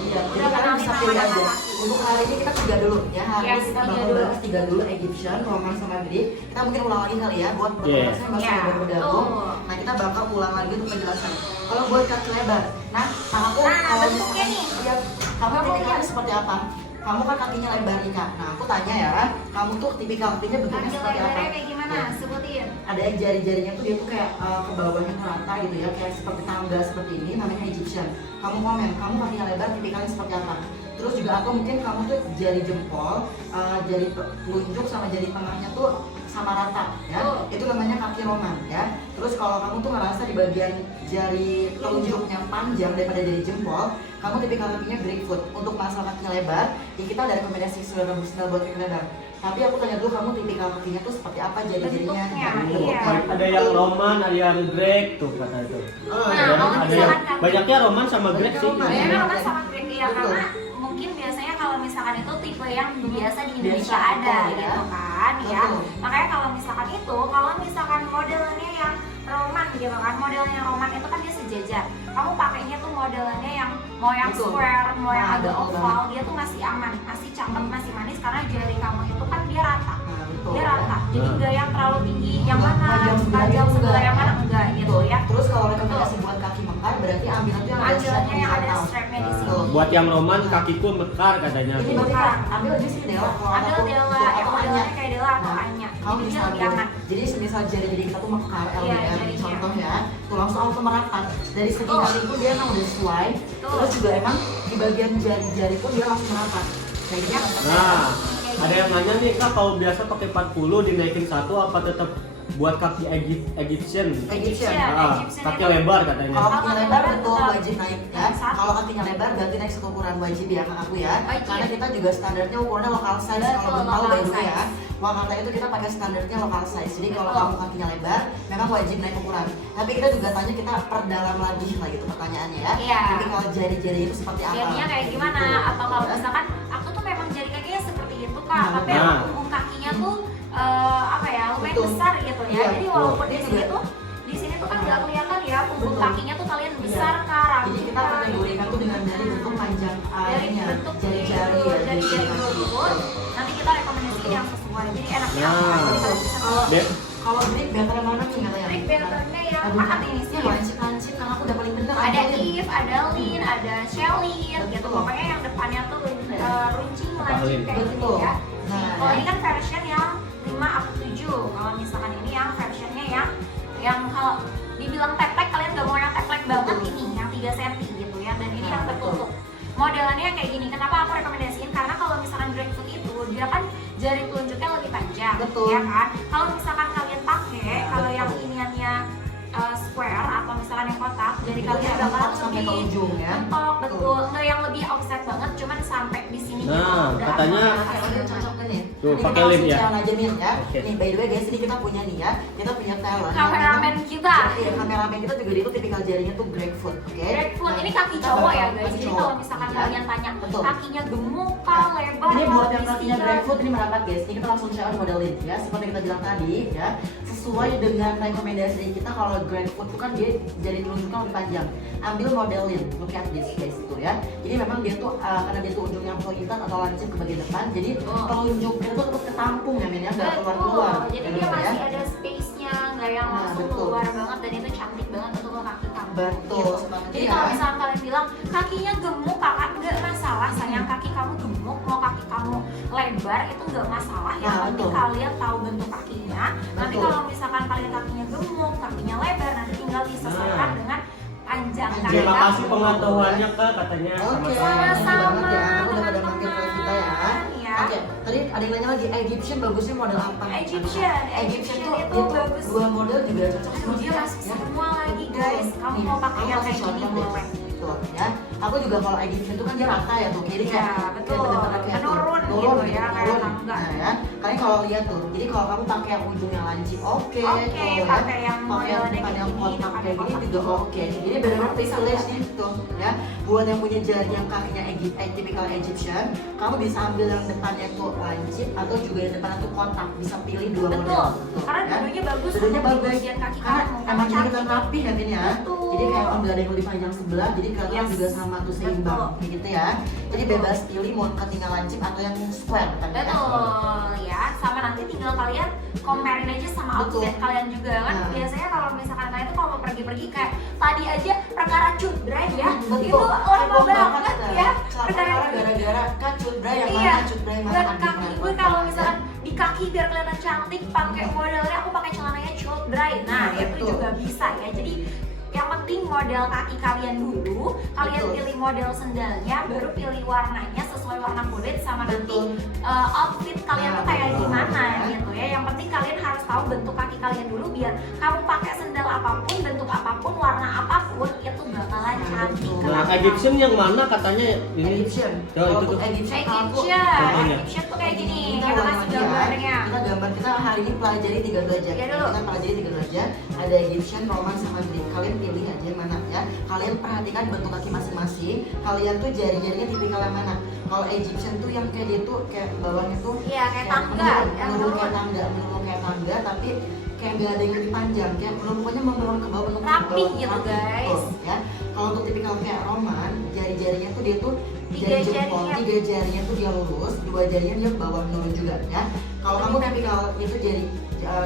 Iya, jadi Udah kalian kenalin bisa pilih nama-nama aja. kaki. Untuk hari ini kita 3 dulu ya. Hari Yes, ini kita 3 bakal dulu. bahas 3 dulu, Egyptian, Roman sama Greek. Kita mungkin ulang lagi kali ya buat Yeah. teman-teman masih Yeah, baru bergabung. betul. Nah, kita bakal ulang lagi untuk penjelasannya. Kalau buat kaki lebar, nah aku Nah, kalau bentuknya misalkan nih. ya, kamu Kamu tipikalnya lihat. seperti apa? Kamu kan kakinya lebar nih Kak. Nah, aku tanya ya, kamu tuh tipikal kakinya bentuknya Kaki seperti apa? lebarnya kayak gimana? Ya. Sebutin. Ada yang jari-jarinya tuh dia tuh kayak ke bawahnya tuh rata gitu ya, kayak seperti tangga seperti ini, namanya Egyptian. Kamu komen, kamu kakinya lebar tipikalnya seperti apa? Terus juga atau mungkin kamu tuh jari jempol, jari telunjuk sama jari tengahnya tuh sama rata ya. Itu namanya kaki Roman ya. Terus kalau kamu tuh ngerasa di bagian jari telunjuknya panjang daripada jari jempol, kamu tipikal kakinya Greekfoot. Untuk masalah kaki lebar, ya kita ada rekomendasi sendal buat kaki lebar. Tapi aku tanya dulu, kamu tipikal kakinya tuh seperti apa jari-jarinya? Bentuknya, Bentuk. iya. Ada yang Roman, ada yang Greg tuh kata itu. Oh, Nah, ya. kalau Ada yang misalkan kaki- banyaknya Roman sama Greg sih. Roman. Banyak Iya. kan orang sama Greg ya, Betul. karena mungkin biasanya kalau misalkan itu tipe yang biasa di Indonesia Biasa, ada betul, ya. gitu kan ya. Betul. Makanya kalau misalkan itu, kalau misalkan modelnya yang Roman gitu kan, modelnya Roman itu kan dia sejajar. Kamu pakainya tuh modelnya yang mau yang Betul. square, mau yang Nah, agak betul oval, dia tuh masih aman, masih cakep, masih manis karena jari kamu itu kan dia rata. Nah, betul. Dia rata, jadi Nah. enggak yang terlalu tinggi, yang Enggak, mana, panjang sebelah panjang itu sebelah enggak. yang mana enggak gitu Betul. ya. Terus kalau rekomendasi buat kaki mekar, berarti ambil tuh yang ada Ambilnya yang ada horizontal. strapnya di sini. Betul. Buat yang Roman kakiku mekar katanya. Ini tuh. berarti kan ambil di sini Dela. Kalau Ada aku- Dela, tuh, yang atau modelnya Anya. kayak Dela atau Nah, Anya. kamu Jadi bisa dia lebih ambil. aman. Jadi semisal jari kita tuh mekar Iya, LDM jarinya. contoh ya, tuh langsung auto merapat. Dari segi Betul. kaki pun dia emang udah sesuai. Betul. Terus juga emang di bagian jari-jari pun dia langsung merapat. Kayak gitu. Nah, ada yang nanya nih Kak, kalau biasa pakai 40 dinaikin 1 apa tetap buat kaki Egyptian? Egyptian. Ah, Egyptian kaki itu- lebar katanya. Kalau kakinya Kalau lebar lebar betul tetap wajib naik ya. naik satu. Kalau kakinya lebar berarti naik satu ukuran wajib ya kak aku ya. Wajib. Karena kita juga standarnya ukurannya lokal size. Betul, Kalau belum tahu lokal by the way size. ya. Wakata itu kita pakai standarnya lokal size. Jadi kalau Betul. kamu kakinya lebar, memang wajib naik ukuran. Tapi kita juga tanya, kita perdalam lagi lah gitu pertanyaannya ya. Iya. Jadi kalau jari-jari itu seperti apa? Jadinya kayak gimana? Gitu. Apa kalau Ya. misalkan aku tuh memang jari kakinya seperti itu kak, Nah, tapi nah. punggung kakinya tuh apa ya lumayan Betul. besar gitu ya. ya. Iya, Jadi betul. walaupun Ini di sini tuh kan nggak kelihatan ya punggung Betul. kakinya tuh kalian Iya. besar kah, Jadi kita kategorikan tuh dengan dari bentuk panjang dari airnya, bentuk jari-jari ya, dari jari kaki. dulu. Nanti kita rekomendasiin yang sesuai. Jadi enaknya Nah. apa? Jadi kalian bisa Kalau Be- kalau grip better yang mana nih katanya? trik betternya yang Aduh, apa nih ini sih? lancip karena aku udah paling bener. Ada Akhirnya. Eve, ada Lin, ada Shelly gitu. Betul. Pokoknya yang depannya tuh runcing Lin? lancip kayak gitu Betul. ya. Nah, Kalau ya. ini kan version yang 5 up to 7. Kalau misalkan ini yang versionnya yang kalau dibilang teplek kalian nggak mau yang teplek banget, Betul. ini yang 3 cm gitu ya. Dan ini Nah, yang betul. tertutup. Modelannya kayak gini. Kenapa aku rekomendasiin? Karena kalau misalkan Breakfoot itu dia kan jari telunjuknya lebih panjang, Betul. ya kan? Kalau misalkan kalian pakai, Nah, kalau yang betul. iniannya square atau misalkan yang kotak, jadi Itu kalian kayak bakalan mentok sampai ke lebih ujung ya. mentok, betul. Nggak yang lebih offset banget, cuman sampai di sini Nah, gitu. Udah katanya- aman. Pakai lem cocok kan nih. Tuh, Ini pakai kita lem langsung ya. jalan aja nih ya. Oke. Nih by the way guys, ini kita punya nih ya. Kita punya talent. Kameramen kita. Iya, kameramen kita juga dia tuh tipikal jarinya tuh Breakfoot, oke? Breakfoot, Nah, ini kaki kita cowok ya bakal- guys. kaki Jadi cowok. kalau misalkan Iya. kalian tanya Betul. kakinya gemuk kah, lebar Ini kah, buat yang kakinya pisikan? Breakfoot ini merapat guys. Ini kita langsung share modelin ya. Seperti yang kita bilang tadi ya. Sesuai dengan rekomendasi dari kita kalau Breakfoot itu kan dia jari telunjuknya lebih panjang. Ambil modelin, look at this guys itu ya. Jadi memang dia tuh karena dia tuh ujungnya pointed atau lancip ke bagian depan. Jadi Oh. telunjuknya tuh tetap ketampung ya men ya, nggak keluar-keluar. Betul. Jadi Ya, dia bener masih ya. ada space-nya, nggak yang Nah, langsung betul. keluar banget, dan itu cantik banget untuk kaki kamu. Betul, Gitu. seperti Jadi ya. kalau misalkan kalian bilang kakinya gemuk, kakak nggak masalah. Sayang, kaki kamu gemuk, mau kaki kamu lebar itu nggak masalah. Yang Nah, penting betul. kalian tahu bentuk kakinya. Nanti Betul. kalau misalkan kalian kakinya gemuk, kakinya lebar, nanti tinggal disesuaikan Nah. dengan panjang Panjang. kaki Terima kamu. kasih pengetahuannya Kak, katanya Oke, sama-sama. thank you banget ya. Aku udah pada teman-teman. mampir ke kita ya. Ya. Oke, tadi ada yang nanya lagi, Egyptian bagusnya model apa? Egyptian Egyptian tuh itu itu bagus. dua model juga cocok Aduh, semua dia ya. masuk semua lagi guys. Kamu Nih, mau pakai aku yang kasih kayak gini contoh deh. boleh. Tuh ya. Aku juga kalau Egyptian tuh kan dia rata ya tuh. Jadi kayak Ya, betul. kayak bener-bener kayak tuh, Menurun gitu turun ya, kayak turun. tangga. Nah ya. Kalian kalau lihat tuh. Jadi kalau kamu pakai yang ujungnya lancip oke. Oke, tuh, ya. pakai yang pakai yang modelnya depan kayak yang gini, kotak pakai kayak gini kotak juga juga. oke. Jadi benar-benar privilege gitu ya. Buat yang punya jari yang kakinya typical Egyptian, kamu bisa ambil yang depannya tuh lancip atau juga yang depannya tuh kotak. Bisa pilih dua model. Betul. Tuh, Karena ya. dua-duanya bagus Dua-duanya untuk bagus. bagian kaki Karena kamu. emang Kamu kita rapi ya Vin ya. Betul. Jadi kayak ambil ada yang lebih panjang sebelah, jadi kalian Yes. juga sama tuh seimbang Betul. kayak gitu ya. Jadi Betul. bebas pilih mau ketinggalan lancip atau yang square kan ya. Betul ya, sama nanti tinggal kalian comparein aja sama Betul. outfit kalian juga kan. Nah. Biasanya kalau misalkan kalian tuh kalau mau pergi-pergi kayak tadi aja perkara cutbray ya, Betul. itu lama banget ya. Perkara gara-gara kacut bray yang Iya, mana cut bray mana buat kan kaki gimana, gue buat kalau kalian. misalkan di kaki biar kelihatan cantik pakai modelnya aku pakai celananya cut dry. Nah, Nah, itu betul. juga bisa ya. Jadi yang penting model kaki kalian dulu, kalian Betul. pilih model sendalnya, baru pilih warnanya sesuai warna kulit sama nanti Betul. outfit kalian Nah, tuh kayak betul. gimana Ya. gitu ya. Yang penting kalian harus tahu bentuk kaki kalian dulu biar kamu pakai sendal apapun, bentuk apapun, warna apapun itu bakalan Nah, cantik. betul. ke Nah, kaki Egyptian yang mana katanya ini? Egyptian. Ya, Kalau itu untuk tuh. Egyptian kamu. kalau aku Contohnya. Egyptian tuh kayak gini. Kita Kita ulang kasih lagi ya. gambarnya. Kita gambar kita hari ini pelajari 3 derajat. Ya dulu. Kita pelajari 3 derajat. Ada Egyptian, Roman sama Greek. Kalian pilih aja yang mana ya. Kalian perhatikan bentuk kaki masing-masing. Kalian tuh jari-jarinya tipikal yang mana. Kalau Egyptian tuh yang kayak dia tuh kayak bawahnya tuh Iya, kayak tangga, yang menurun menurun. kayak tangga, tapi kayak nggak ada yang lebih panjang, kayak pokoknya menurun ke bawah, menurun ke Rapi bawah, gitu, rapi, guys. betul, ya. Kalau untuk tipikal kayak Roman, jari-jarinya tuh dia tuh Tiga jari jempol, jarinya. 3 jarinya tuh dia lurus, 2 jarinya dia ke bawah menurun juga ya. Kalau kamu tipikal itu jari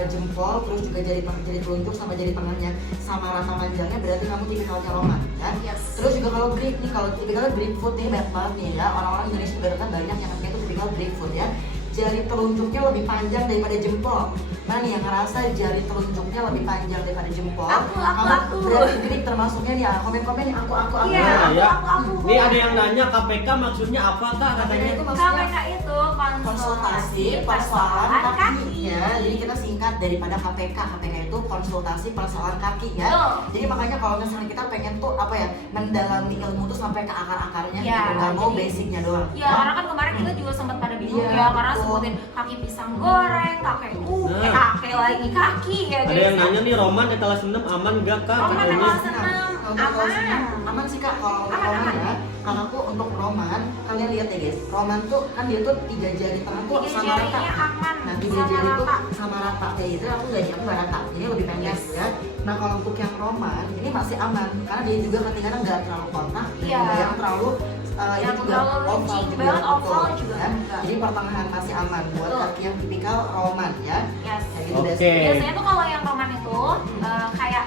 jempol, terus juga jari telunjuk sama jari tengahnya sama rata panjangnya, berarti kamu tipikalnya Roman ya. Yes. Terus juga kalau Greek nih, kalau tipikalnya Greek foot nih banyak banget nih ya, orang-orang Indonesia juga ternyata banyak yang pakai itu tipikal Greek foot ya. Jari telunjuknya lebih panjang daripada jempol. Nah nih yang ngerasa jari telunjuknya lebih panjang daripada jempol. Aku. Berarti Greek termasuknya nih ya. Komen-komen nih aku. Iya, Nah, ya. aku. Ini ada yang nanya KPK maksudnya apa Kak katanya? itu maksudnya KPK itu konsultasi persoalan kakinya. Jadi kita singkat daripada KPK. KPK itu konsultasi persoalan kaki ya. Betul. Jadi makanya kalau misalnya kita pengen tuh apa ya, mendalami ilmu tuh sampai ke akar-akarnya, Ya, gitu. Nggak mau jadi- basicnya doang. Ya, karena kan kemarin kita juga sempat pada bingung Iya, ya, karena betul. sebutin kaki pisang goreng, kakek Nah. kakek lagi kaki ya Ada guys. yang nanya nih Roman kelas 6 aman gak Kak? Roman katanya? kelas 6 Aman sih kak, kalau untuk Aman, Roman aman. ya. Kalau aku untuk Roman, kalian lihat ya guys, Roman tuh kan dia tuh 3 jari tengah tuh 3 sama rata. jarinya aman. Nah di Sama BJJ itu rata. sama rata kayak gitu. Aku nggak rata, jadi lebih pendek ya. Nah kalau untuk yang roman ini masih aman karena dia juga kadang-kadang nggak terlalu kontak dan Iya. juga yang terlalu ini Yang juga terlalu oval licin juga, banget, betul, oval juga ya. enggak. Jadi pertengahan masih aman buat Betul. kaki yang tipikal roman ya. Yes. Kayak gitu deh. Oke. Biasanya tuh kalau yang roman itu kayak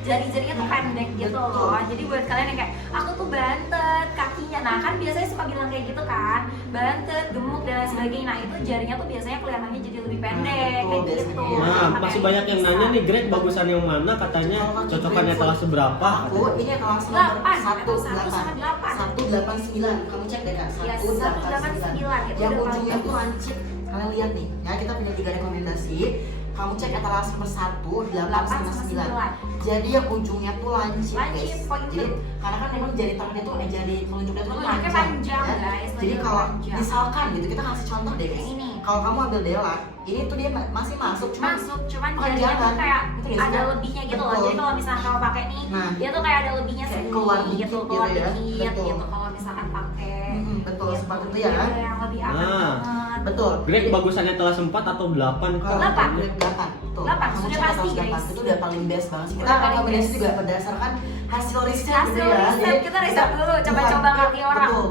jari-jarinya tuh pendek gitu Betul. loh. Jadi buat kalian yang kayak aku tuh bantet kakinya. Nah, kan biasanya suka bilang kayak gitu kan. Bantet, gemuk dan lain sebagainya. Nah, itu jarinya tuh biasanya kelihatannya jadi lebih pendek betul, kayak gitu. biasanya. Nah, Makanya masih banyak yang bisa. nanya nih, Greg bagusan yang mana? Katanya cocokannya telah seberapa? Aku ini kelas nomor 8. 189. Kamu cek deh kan, Yes, 189. 189 itu Yang udah ujungnya paling tuh lancip. Kalian lihat nih, ya kita punya 3 rekomendasi. Kamu cek etalase nomor 1, 8 sama 9. Jadi yang ujungnya tuh lancip, Lancip, guys. pointed. Jadi karena kan memang jari tangannya tuh jari telunjuknya tuh Telunjuknya panjang, guys. Jadi Telunjuknya kalau panjang. misalkan gitu kita kasih contoh deh guys. Yang ini. Kalau kamu ambil delat, ini tuh dia masih masuk cuma Masuk, cuman Oh, jarinya tuh jangan. kayak Itu nggak sih, ada Kak? lebihnya gitu loh. Betul. Jadi kalau misalnya kamu pakai nih, Nah. dia tuh kayak ada lebihnya Kayak sendiri keluar gitu, dikit keluar gitu ya. dikit Betul. gitu. Kalau misalkan pakai betul gitu. seperti itu ya. Jadi yang lebih aman Nah. banget. Betul. Greg bagusannya telah 4 atau 8? Kalau 8. Grade 8, betul. 8, Kamu sudah cek pasti, atas 8, guys. itu udah paling best banget sih. Kita Udah paling rekomendasi best. juga berdasarkan hasil riset Hasil gitu ya. riset, Jadi kita riset dulu, coba-coba kaki orang. Betul,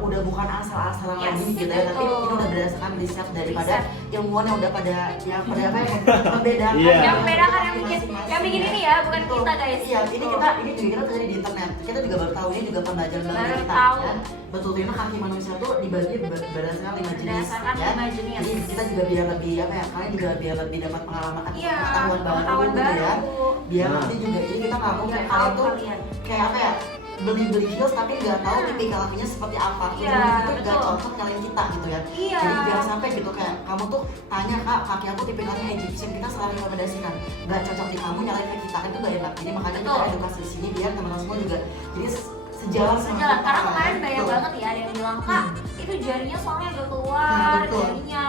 udah bukan asal-asalan Yes, lagi gitu ya, tapi betul. ini udah berdasarkan riset daripada Riset. ilmuwan yang udah pada apa ya, membedakan. Iya. Yang membedakan yang bikin masing-masing yang bikin ya. ini ya, bukan Betul. kita guys. Iya, ini Betul. ini juga kita terjadi di internet. Kita juga baru tahu ini juga pembelajaran Baru dari kita tahu. ya. Betul, ternyata kaki manusia tuh dibagi berdasarkan 5 jenis Berdasarkan ya. 5 jenis. Jadi kita juga biar lebih apa ya, kalian juga biar lebih dapat pengalaman Iya, pengetahuan baru pengetahuan gitu ya. baru. Biar Nah. nanti juga jadi kita nggak mau Biar kayak tahu kalian tuh kalian. kayak apa ya, beli heels tapi nggak tahu Nah. tipikal kakinya seperti apa. Iya, Jadi itu nggak betul. cocok nyalain kita gitu ya. Iya. Jadi jangan sampai gitu kayak kamu tuh tanya kak, kaki aku tipikalnya Egyptian, kita selalu rekomendasikan nggak cocok di kamu nyalain ke kita, kan itu nggak enak. Jadi makanya kita Betul. edukasi di sini biar teman-teman semua juga jadi sejalan sama Sejalan, kita. karena kemarin banyak Betul. banget ya ada yang bilang kak itu jarinya soalnya agak keluar, Nah, betul. jarinya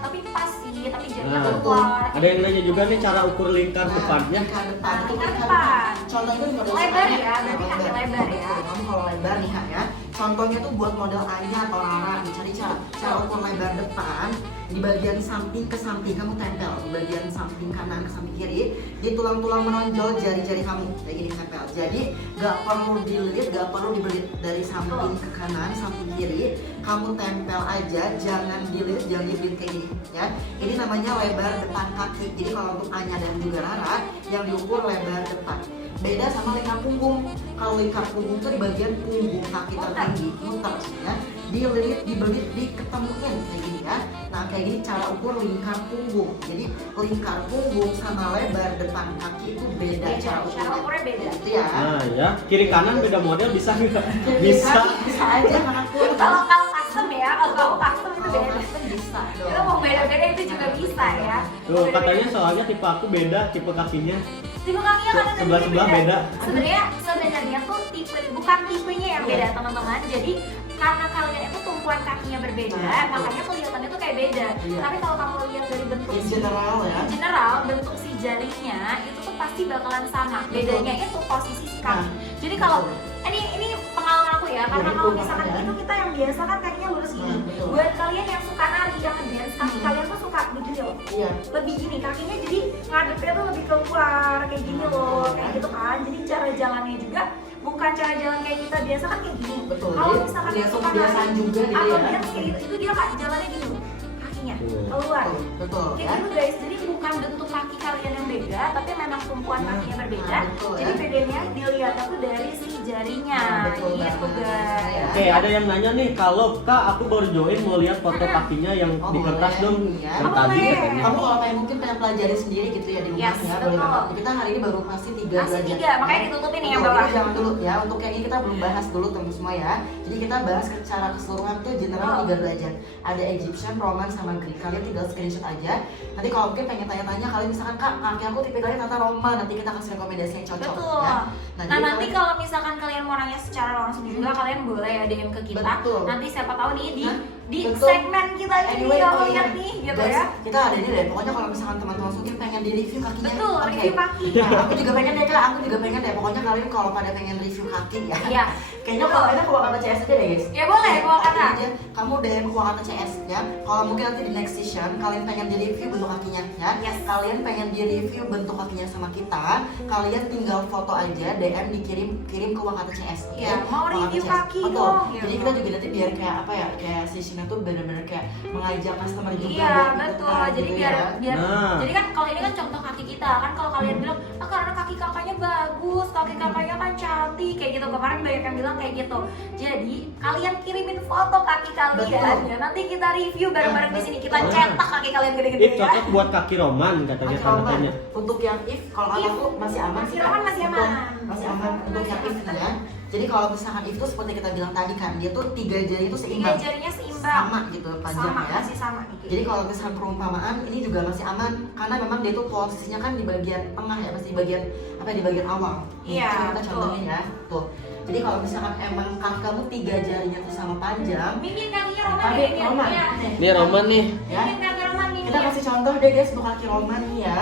tapi pas sih, tapi jarinya Nah, keluar. ada yang nanya juga nih cara ukur lingkar depannya. Lingkar depan, Nah, itu lingkar lingkar depan. Contohnya di model Lebar sekarang. ya, berarti kaki lebar ya. Betul, kamu kalau lebar nih kak ya. Contohnya tuh buat model Anya atau Rara, dicari cara ukur lebar depan di bagian samping ke samping kamu tempel di bagian samping kanan ke samping kiri di tulang-tulang menonjol jari-jari kamu kayak gini tempel. Jadi gak perlu dililit, gak perlu dibelit dari samping ke kanan, samping kiri. Kamu tempel aja, jangan dililit, jangan dibelit kayak gini ya. Ini namanya lebar depan kaki. Jadi kalau untuk Anya dan juga Rara yang diukur lebar depan. Beda sama lingkar punggung. Kalau lingkar punggung tuh di bagian punggung kaki tertinggi, muter ya. Dililit, dibelit, diketemuin kayak gini ya. Nah kayak gini cara ukur lingkar punggung. Jadi lingkar punggung sama lebar depan kaki itu beda cara ukurnya beda. Itu ya. Nah ya, kiri kanan beda model bisa nggak? Bisa. Bisa aja anakku. Kalau custom ya, kalau custom itu Kalau beda. custom bisa dong. Itu mau beda-beda itu juga bisa ya. Tuh katanya soalnya tipe aku beda, tipe kakinya. Tipe kakinya kadang Sebelah-sebelah beda. Sebenarnya tuh tipe bukan tipenya yang beda teman-teman. Jadi karena kalian itu tumpuan kakinya berbeda, Nah, makanya kelihatannya tuh kayak beda. Iya. Tapi kalau kamu lihat dari bentuk In general ya. in general, bentuk si jarinya itu tuh pasti bakalan sama. Bedanya itu posisi si kaki. Nah, Jadi kalau ini pengalaman aku ya, karena Jadi kalau perubahan misalkan ya. itu kita yang biasa kan kakinya lurus gini. Nah, betul. Buat kalian yang suka nari, yang ngedance, kaki kalian tuh suka begini loh. Iya. Lebih gini, kakinya jadi ngadepnya tuh lebih keluar kayak gini loh, kayak gitu kan. Jadi cara jalannya juga bukan cara jalan kayak kita biasa kan kayak gini. Betul. Kalau Jadi misalkan biasa suka kebiasaan nari juga gitu atau ya. dance kayak gitu, itu dia kak jalannya gini loh, kakinya keluar. Betul Kayak ya. gitu guys, jadi bukan bentuk kaki kalian yang beda, tapi memang tumpuan kakinya berbeda. Nah, betul, Jadi ya. bedanya dilihatnya tuh dari si jarinya, Nah, betul gitu banget. guys. Ya. Oke, ada yang nanya nih, kalau kak aku baru join mau lihat foto kakinya yang Oh, di kertas boleh. dong, Iya. yang Oh, tadi boleh. katanya. Kamu kalau pengen mungkin pengen pelajari sendiri gitu ya di rumah Yes, ya, boleh betul. banget. Kita hari ini baru masih 3 Masih belajar. 3, makanya ditutupin nih yang Betul, bawah. jadi jangan dulu ya. Untuk yang ini kita belum bahas dulu teman semua ya. Jadi kita bahas secara keseluruhan tuh general Oh. 3 belajar. Ada Egyptian, Roman, sama Greek. Kalian tinggal screenshot aja. Nanti kalau mungkin pengen tanya-tanya, kalian misalkan kak kaki aku tipikalnya tata Roman, nanti kita kasih rekomendasi yang cocok. Betul. Ya. Nah jadi nanti kalian- kalau misalkan kalian mau nanya secara langsung juga kalian boleh ya DM ke kita. Betul. Nanti siapa tahu nih di di Betul. segmen kita ini Anyway, kalau oh iya. lihat nih gitu Guys, ya. kita ada ini deh. Pokoknya kalau misalkan teman-teman mungkin pengen di review kakinya. Betul, oke. review kaki. Nah, aku juga pengen deh kak, aku juga pengen deh. Pokoknya kalian kalau pada pengen review kaki ya. Iya. Kayaknya kalau kalian ke Wakata CS aja deh guys. Ya boleh, ke Wakata. Aja. Kamu DM ke Wakata CS ya. Kalau mungkin nanti di next session kalian pengen di review bentuk kakinya ya. Yes. Kalian pengen di review bentuk kakinya sama kita, kalian tinggal foto aja, DM kirim ke Wakata CS. oke? Iya, mau Wakata review CS. kaki Betul. dong, Jadi gitu. kita juga nanti biar kayak apa ya, kayak sessionnya tuh bener-bener kayak mengajak customer juga Iya buat betul, ikutan jadi gitu biar ya. biar Nah. jadi kan kalau ini kan contoh kaki kita kan, kalau kalian bilang karena kaki kakaknya bagus, kaki kakaknya kan cantik kayak gitu, kemarin banyak yang bilang kayak gitu. Jadi kalian kirimin foto kaki kalian Betul. ya, nanti kita review bareng-bareng di sini, kita Betul. cetak kaki kalian gede-gede Ini ya. cocok buat kaki roman katanya Masih aman. tanda-tanya. Untuk yang if kalau kata If. aku masih aman Masih sih, Kak. aman, masih Betul. aman. Masih aman untuk yang if ya. Jadi kalau misalkan if tuh seperti kita bilang tadi kan, dia tuh 3 jari itu Tiga seimbang. jarinya seimbang. Sama gitu panjang Sama, ya. masih sama nih. Jadi kalau misalkan perumpamaan ini juga masih aman karena memang dia tuh posisinya kan di bagian tengah ya, masih di bagian apa ya, di bagian awal. Iya, Coba kita betul. contohin ya. Tuh. Jadi kalau misalkan emang kaki kamu 3 jarinya tuh sama panjang, Mimin kakinya Roman, kaki Mimin. Roman. Iya. Ini roman nih. Ya. Mimin kaki Roman, Mimin. Kita kasih contoh deh guys untuk kaki Roman nih ya.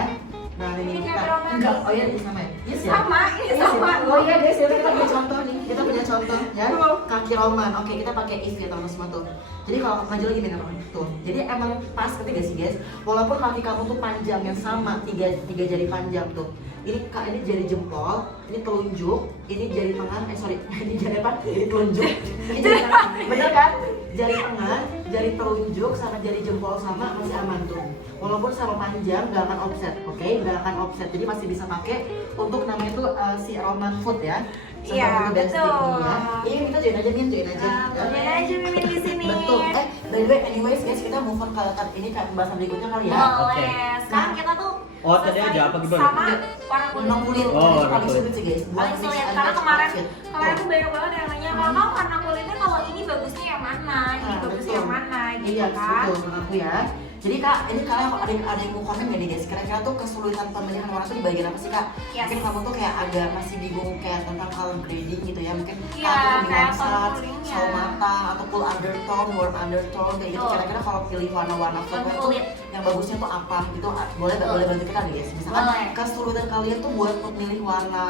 Nah, ini Ini kita kaki Roman. enggak, oh iya ini sama ya. Yes ya. Sama, ini Yes, sama. ya. Oh iya guys, kita punya contoh nih. Kita punya contoh ya. Kaki Roman. Oke, kita pakai if ya teman-teman semua tuh. Jadi kalau maju lagi nih teman tuh. Jadi emang pas ketiga sih guys. Walaupun kaki kamu tuh panjangnya sama, tiga jari panjang tuh. Ini jari jempol, ini telunjuk, ini jari tengah, sorry, ini jari apa? Ini telunjuk, ini jari tengah, bener kan? Jari tengah, jari telunjuk sama jari jempol sama masih aman tuh. Walaupun sama panjang nggak akan offset, oke? Nggak akan offset, jadi masih bisa pakai untuk namanya tuh si Roman foot ya. Sama Iya, bentuk basic betul. ini ya. Ini kita join aja, join aja. ya. Join aja Mimin di sini. Betul. By the way, anyways guys, kita move on ke ini ke pembahasan berikutnya kali ya. Boleh. Sekarang kita tuh Oh, tadi selesai aja apa gimana? Sama warna kulit. Warna kulit, Oh, ini warna paling kulit. sulit sih guys. Buat Paling mix sulit and karena match kemarin outfit. tuh banyak banget yang nanya kakak warna kulitnya kalau ini bagusnya yang mana, ini Nah, bagusnya betul. yang mana gitu Iya, kan. betul menurut aku ya. Jadi kak, ini kalian ada yang mau komen gak nih guys? Kira-kira tuh kesulitan pemilihan warna tuh di bagian apa sih kak? Yes. Mungkin kamu tuh kayak agak masih bingung kayak tentang color grading gitu ya. Mungkin Iya, lebih kayak warm tone touch, cooling-nya. sawo mata, atau cool undertone, warm undertone kayak gitu. Betul. Kira-kira kalau pilih warna-warna footwear tuh kulit. yang bagusnya tuh apa gitu? Boleh Betul. boleh bantu kita nih guys. Misalkan Boleh. kesulitan kalian tuh buat memilih warna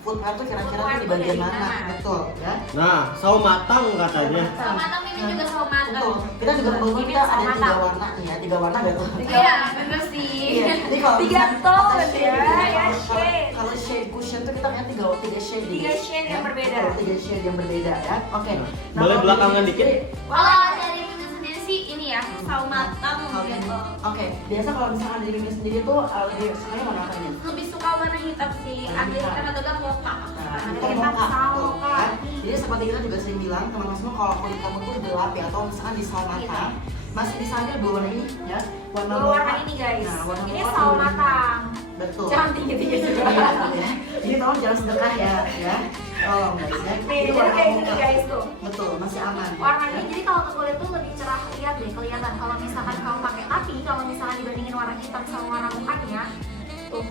footwear tuh kira-kira tuh di Footwear tuh bagian dari mana? mana? Betul ya. Nah, sawo matang katanya. Sama matang Mimin juga sama matang. Betul. Kita juga perlu Mimin kita sama ada 3 matang. warna nih ya, 3 warna gak tuh? Iya, bener sih. Iya, jadi kalau Tiga misalkan tone kita ya, shade, ya kalau- shade. Kalau shade cushion tuh kita punya 3 shade. Tiga guys. shade yang Ya, berbeda. betul, 3 shade yang berbeda ya. Oke. Nah, boleh kalau belakangan dari- dikit? Kalau dari Mimin sendiri sih ini ya, sawo matang Oke. gitu. Oke, biasa kalau misalkan dari Mimin sendiri tuh lebih sukanya warna apa nih? Lebih suka warna hitam sih, ada hitam atau enggak mocha. Nah, Ada hitam hitam mocha, sawo, tuh, Kak. kan? Jadi seperti kita juga sering bilang teman-teman semua kalau kulit kamu tuh gelap ya atau misalkan di sawo mata, masih bisa ambil 2 warna ini ya. Warna Dua warna mocha. ini guys. Nah, warna Ini mocha sawo dua ini. matang. Betul. Jangan tinggi-tinggi juga. Iya, ya. Jadi tolong jangan sedekah ya. Tolong guys ya. Nih, Ini jadi warna kayak gini mocha. guys tuh. Betul, masih aman. Warna ini jadi kalau ke kulit tuh lebih cerah, lihat deh kelihatan. Kalau misalkan kamu pakai, tapi kalau misalkan dibandingin warna hitam sama warna mukanya tuh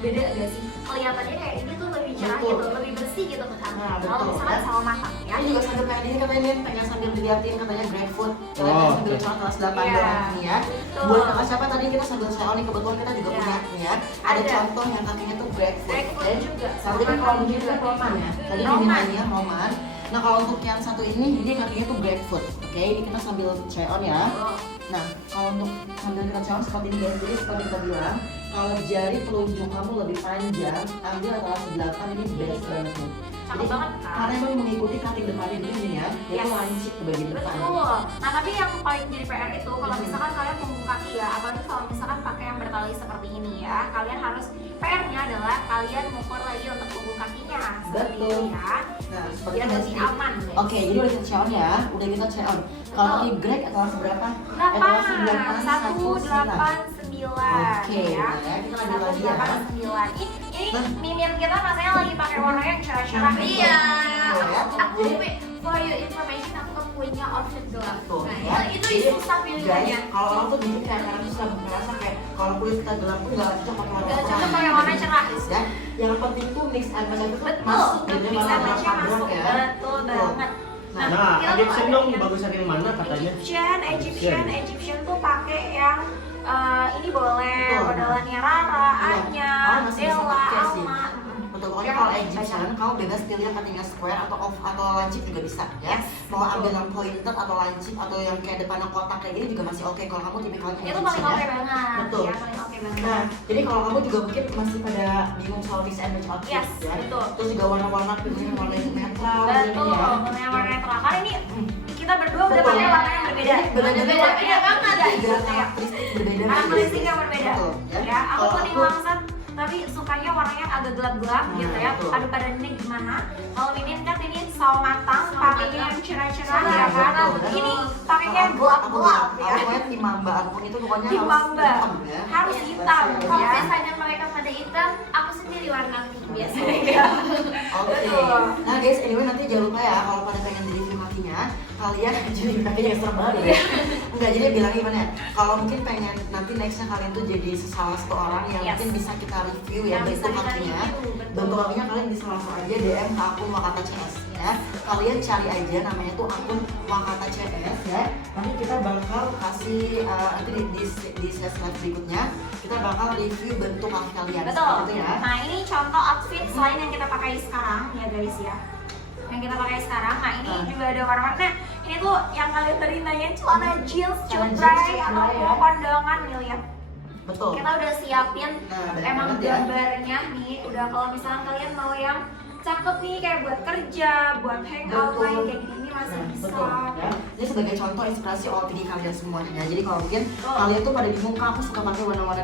beda gak sih? Kelihatannya kayak ini tuh lebih cerah Betul. gitu, lebih bersih gitu kan. Nah, Kalau betul, misalkan ya. sawo matang ya. Ini juga sambil pengen ini katanya Min, pengen sambil diliatin katanya grapefruit. Kalian Oh, sambil oke. coba kelas 8 Iya. doang ini ya. Betul. Buat kakak siapa tadi kita sambil share nih, kebetulan kita juga Iya. punya nih ya. Ada Ada. contoh yang kakinya tuh grapefruit. Grapefruit juga. Tadi kan kalau begini kan roman ya. Tadi Roman. diminanya roman. Nah kalau untuk yang satu ini kakinya tuh grapefruit. Oke, ini kita sambil try on ya. Oh. Nah, kalau untuk sambil kita try on seperti ini guys, jadi seperti kita bilang, kalau jari telunjuk kamu lebih panjang, ambil kelas 8 ini best banget nih. Cakep banget kan? Karena emang mengikuti cutting depannya ini ya, dia Yes. tuh lancip ke bagian depan. Betul. Nah tapi yang paling jadi PR itu kalau misalkan kalian punggung kaki ya, apalagi kalau misalkan pakai yang bertali seperti ini ya, kalian harus PR-nya adalah kalian mengukur lagi untuk punggung kakinya seperti Betul. ini ya, Nah, seperti biar ini lebih guys. aman. guys. Oke, jadi udah kita try on ya, udah kita try on. Kalau Betul. di Greg kelas berapa? Delapan, kelas 1, 8, 9 Oke, ya. nah, kita lanjut 1, lagi ya. 8, 9. Ini Nah. Mimin kita rasanya lagi pakai warna yang cerah-cerah. Nah, Iya, ya. aku for your information aku kan punya outfit gelap. Tuh, Nah, ya. itu Jadi, susah Guys, pilihannya. kalau orang tuh jadi kayak kadang susah merasa kayak kalau kulit kita gelap tuh nggak cocok pakai warna Nggak cerah. cocok pakai warna cerah. Ya, yang penting tuh mix and match itu Betul, masuk gitu bisa warna match-nya cover masuk. ya. Betul banget. Nah, Nah, kita tuh Egyptian ada dong yang bagusan yang mana katanya? Egyptian tuh pakai yang ini boleh Betul. modelannya Rara, Iya. Anya, Kamu masih bisa Della, pakai sih. Alma. Betul, pokoknya Ya, kalau banyak. Egyptian kamu bebas pilih yang cuttingnya square atau off atau lancip juga bisa ya. Yes, Mau betul. ambil yang pointed atau lancip atau yang kayak depannya kotak kayak gini juga masih oke kalau kamu tipikalnya Itu paling oke ya. banget. Betul. Ya, paling oke banget. Nah, jadi kalau kamu juga mungkin masih pada bingung soal mix and match outfit Yes, ya. betul. Terus juga warna-warna pilihnya warna yang netral Betul, gitu ya. warna netral. Karena ini kita berdua udah Betul. pakai warna yang berbeda. Berbeda-beda. Beda banget. Tiga karakteristik berbeda. Karakteristik yang berbeda. Betul, Ya, aku Kalau kuning langsat tapi sukanya warnanya agak gelap-gelap Nah, gitu ya. betul. Padu-padannya gimana? Kalau Mimin kan ini sawo matang, pakainya yang cerah-cerah Nah, ya kan. betul. Ini pakainya yang Aku gelap-gelap ya. pokoknya tim Mamba apapun itu pokoknya Tim Mamba. hitam ya. Harus Iya, hitam Kalau ya. misalnya mereka pada hitam, aku sendiri warna pink biasanya. Iya. Oke. Betul. Nah guys, anyway nanti jangan lupa ya kalau pada pengen di review kakinya, kalian jadi kakinya serem banget ya. Enggak, jadi bilang gimana ya? Kalau mungkin pengen nanti nextnya kalian tuh jadi salah satu orang yang Yes. mungkin bisa kita review ya Yang bisa bentuk kita kakinya. review, betul. Bentuk kakinya kalian bisa langsung aja DM ke akun Wakata CS ya. Kalian cari aja namanya tuh akun Wakata CS ya. Nanti kita bakal kasih nanti di sesi live berikutnya kita bakal review bentuk kaki kalian. Betul. Seperti itu ya. Nah, ini contoh outfit selain yang kita pakai sekarang ya guys ya. Yang kita pakai sekarang, nah ini Nah. juga ada warna-warna. Nah, ini tuh yang kalian tadi nanyain celana jeans, Celana cutbray, jeans, atau cutbray, ya. kondangan nih lihat. Betul. Kita udah siapin Nah, banyak emang banget ya. gambarnya nih. Udah kalau misalnya kalian mau yang cakep nih kayak buat kerja, buat hangout Betul. main kayak gini masih Nah, bisa. betul ya. Ini sebagai contoh inspirasi OOTD kalian semuanya. Jadi kalau mungkin Betul. kalian tuh pada bingung, "Kak, aku suka pakai warna-warna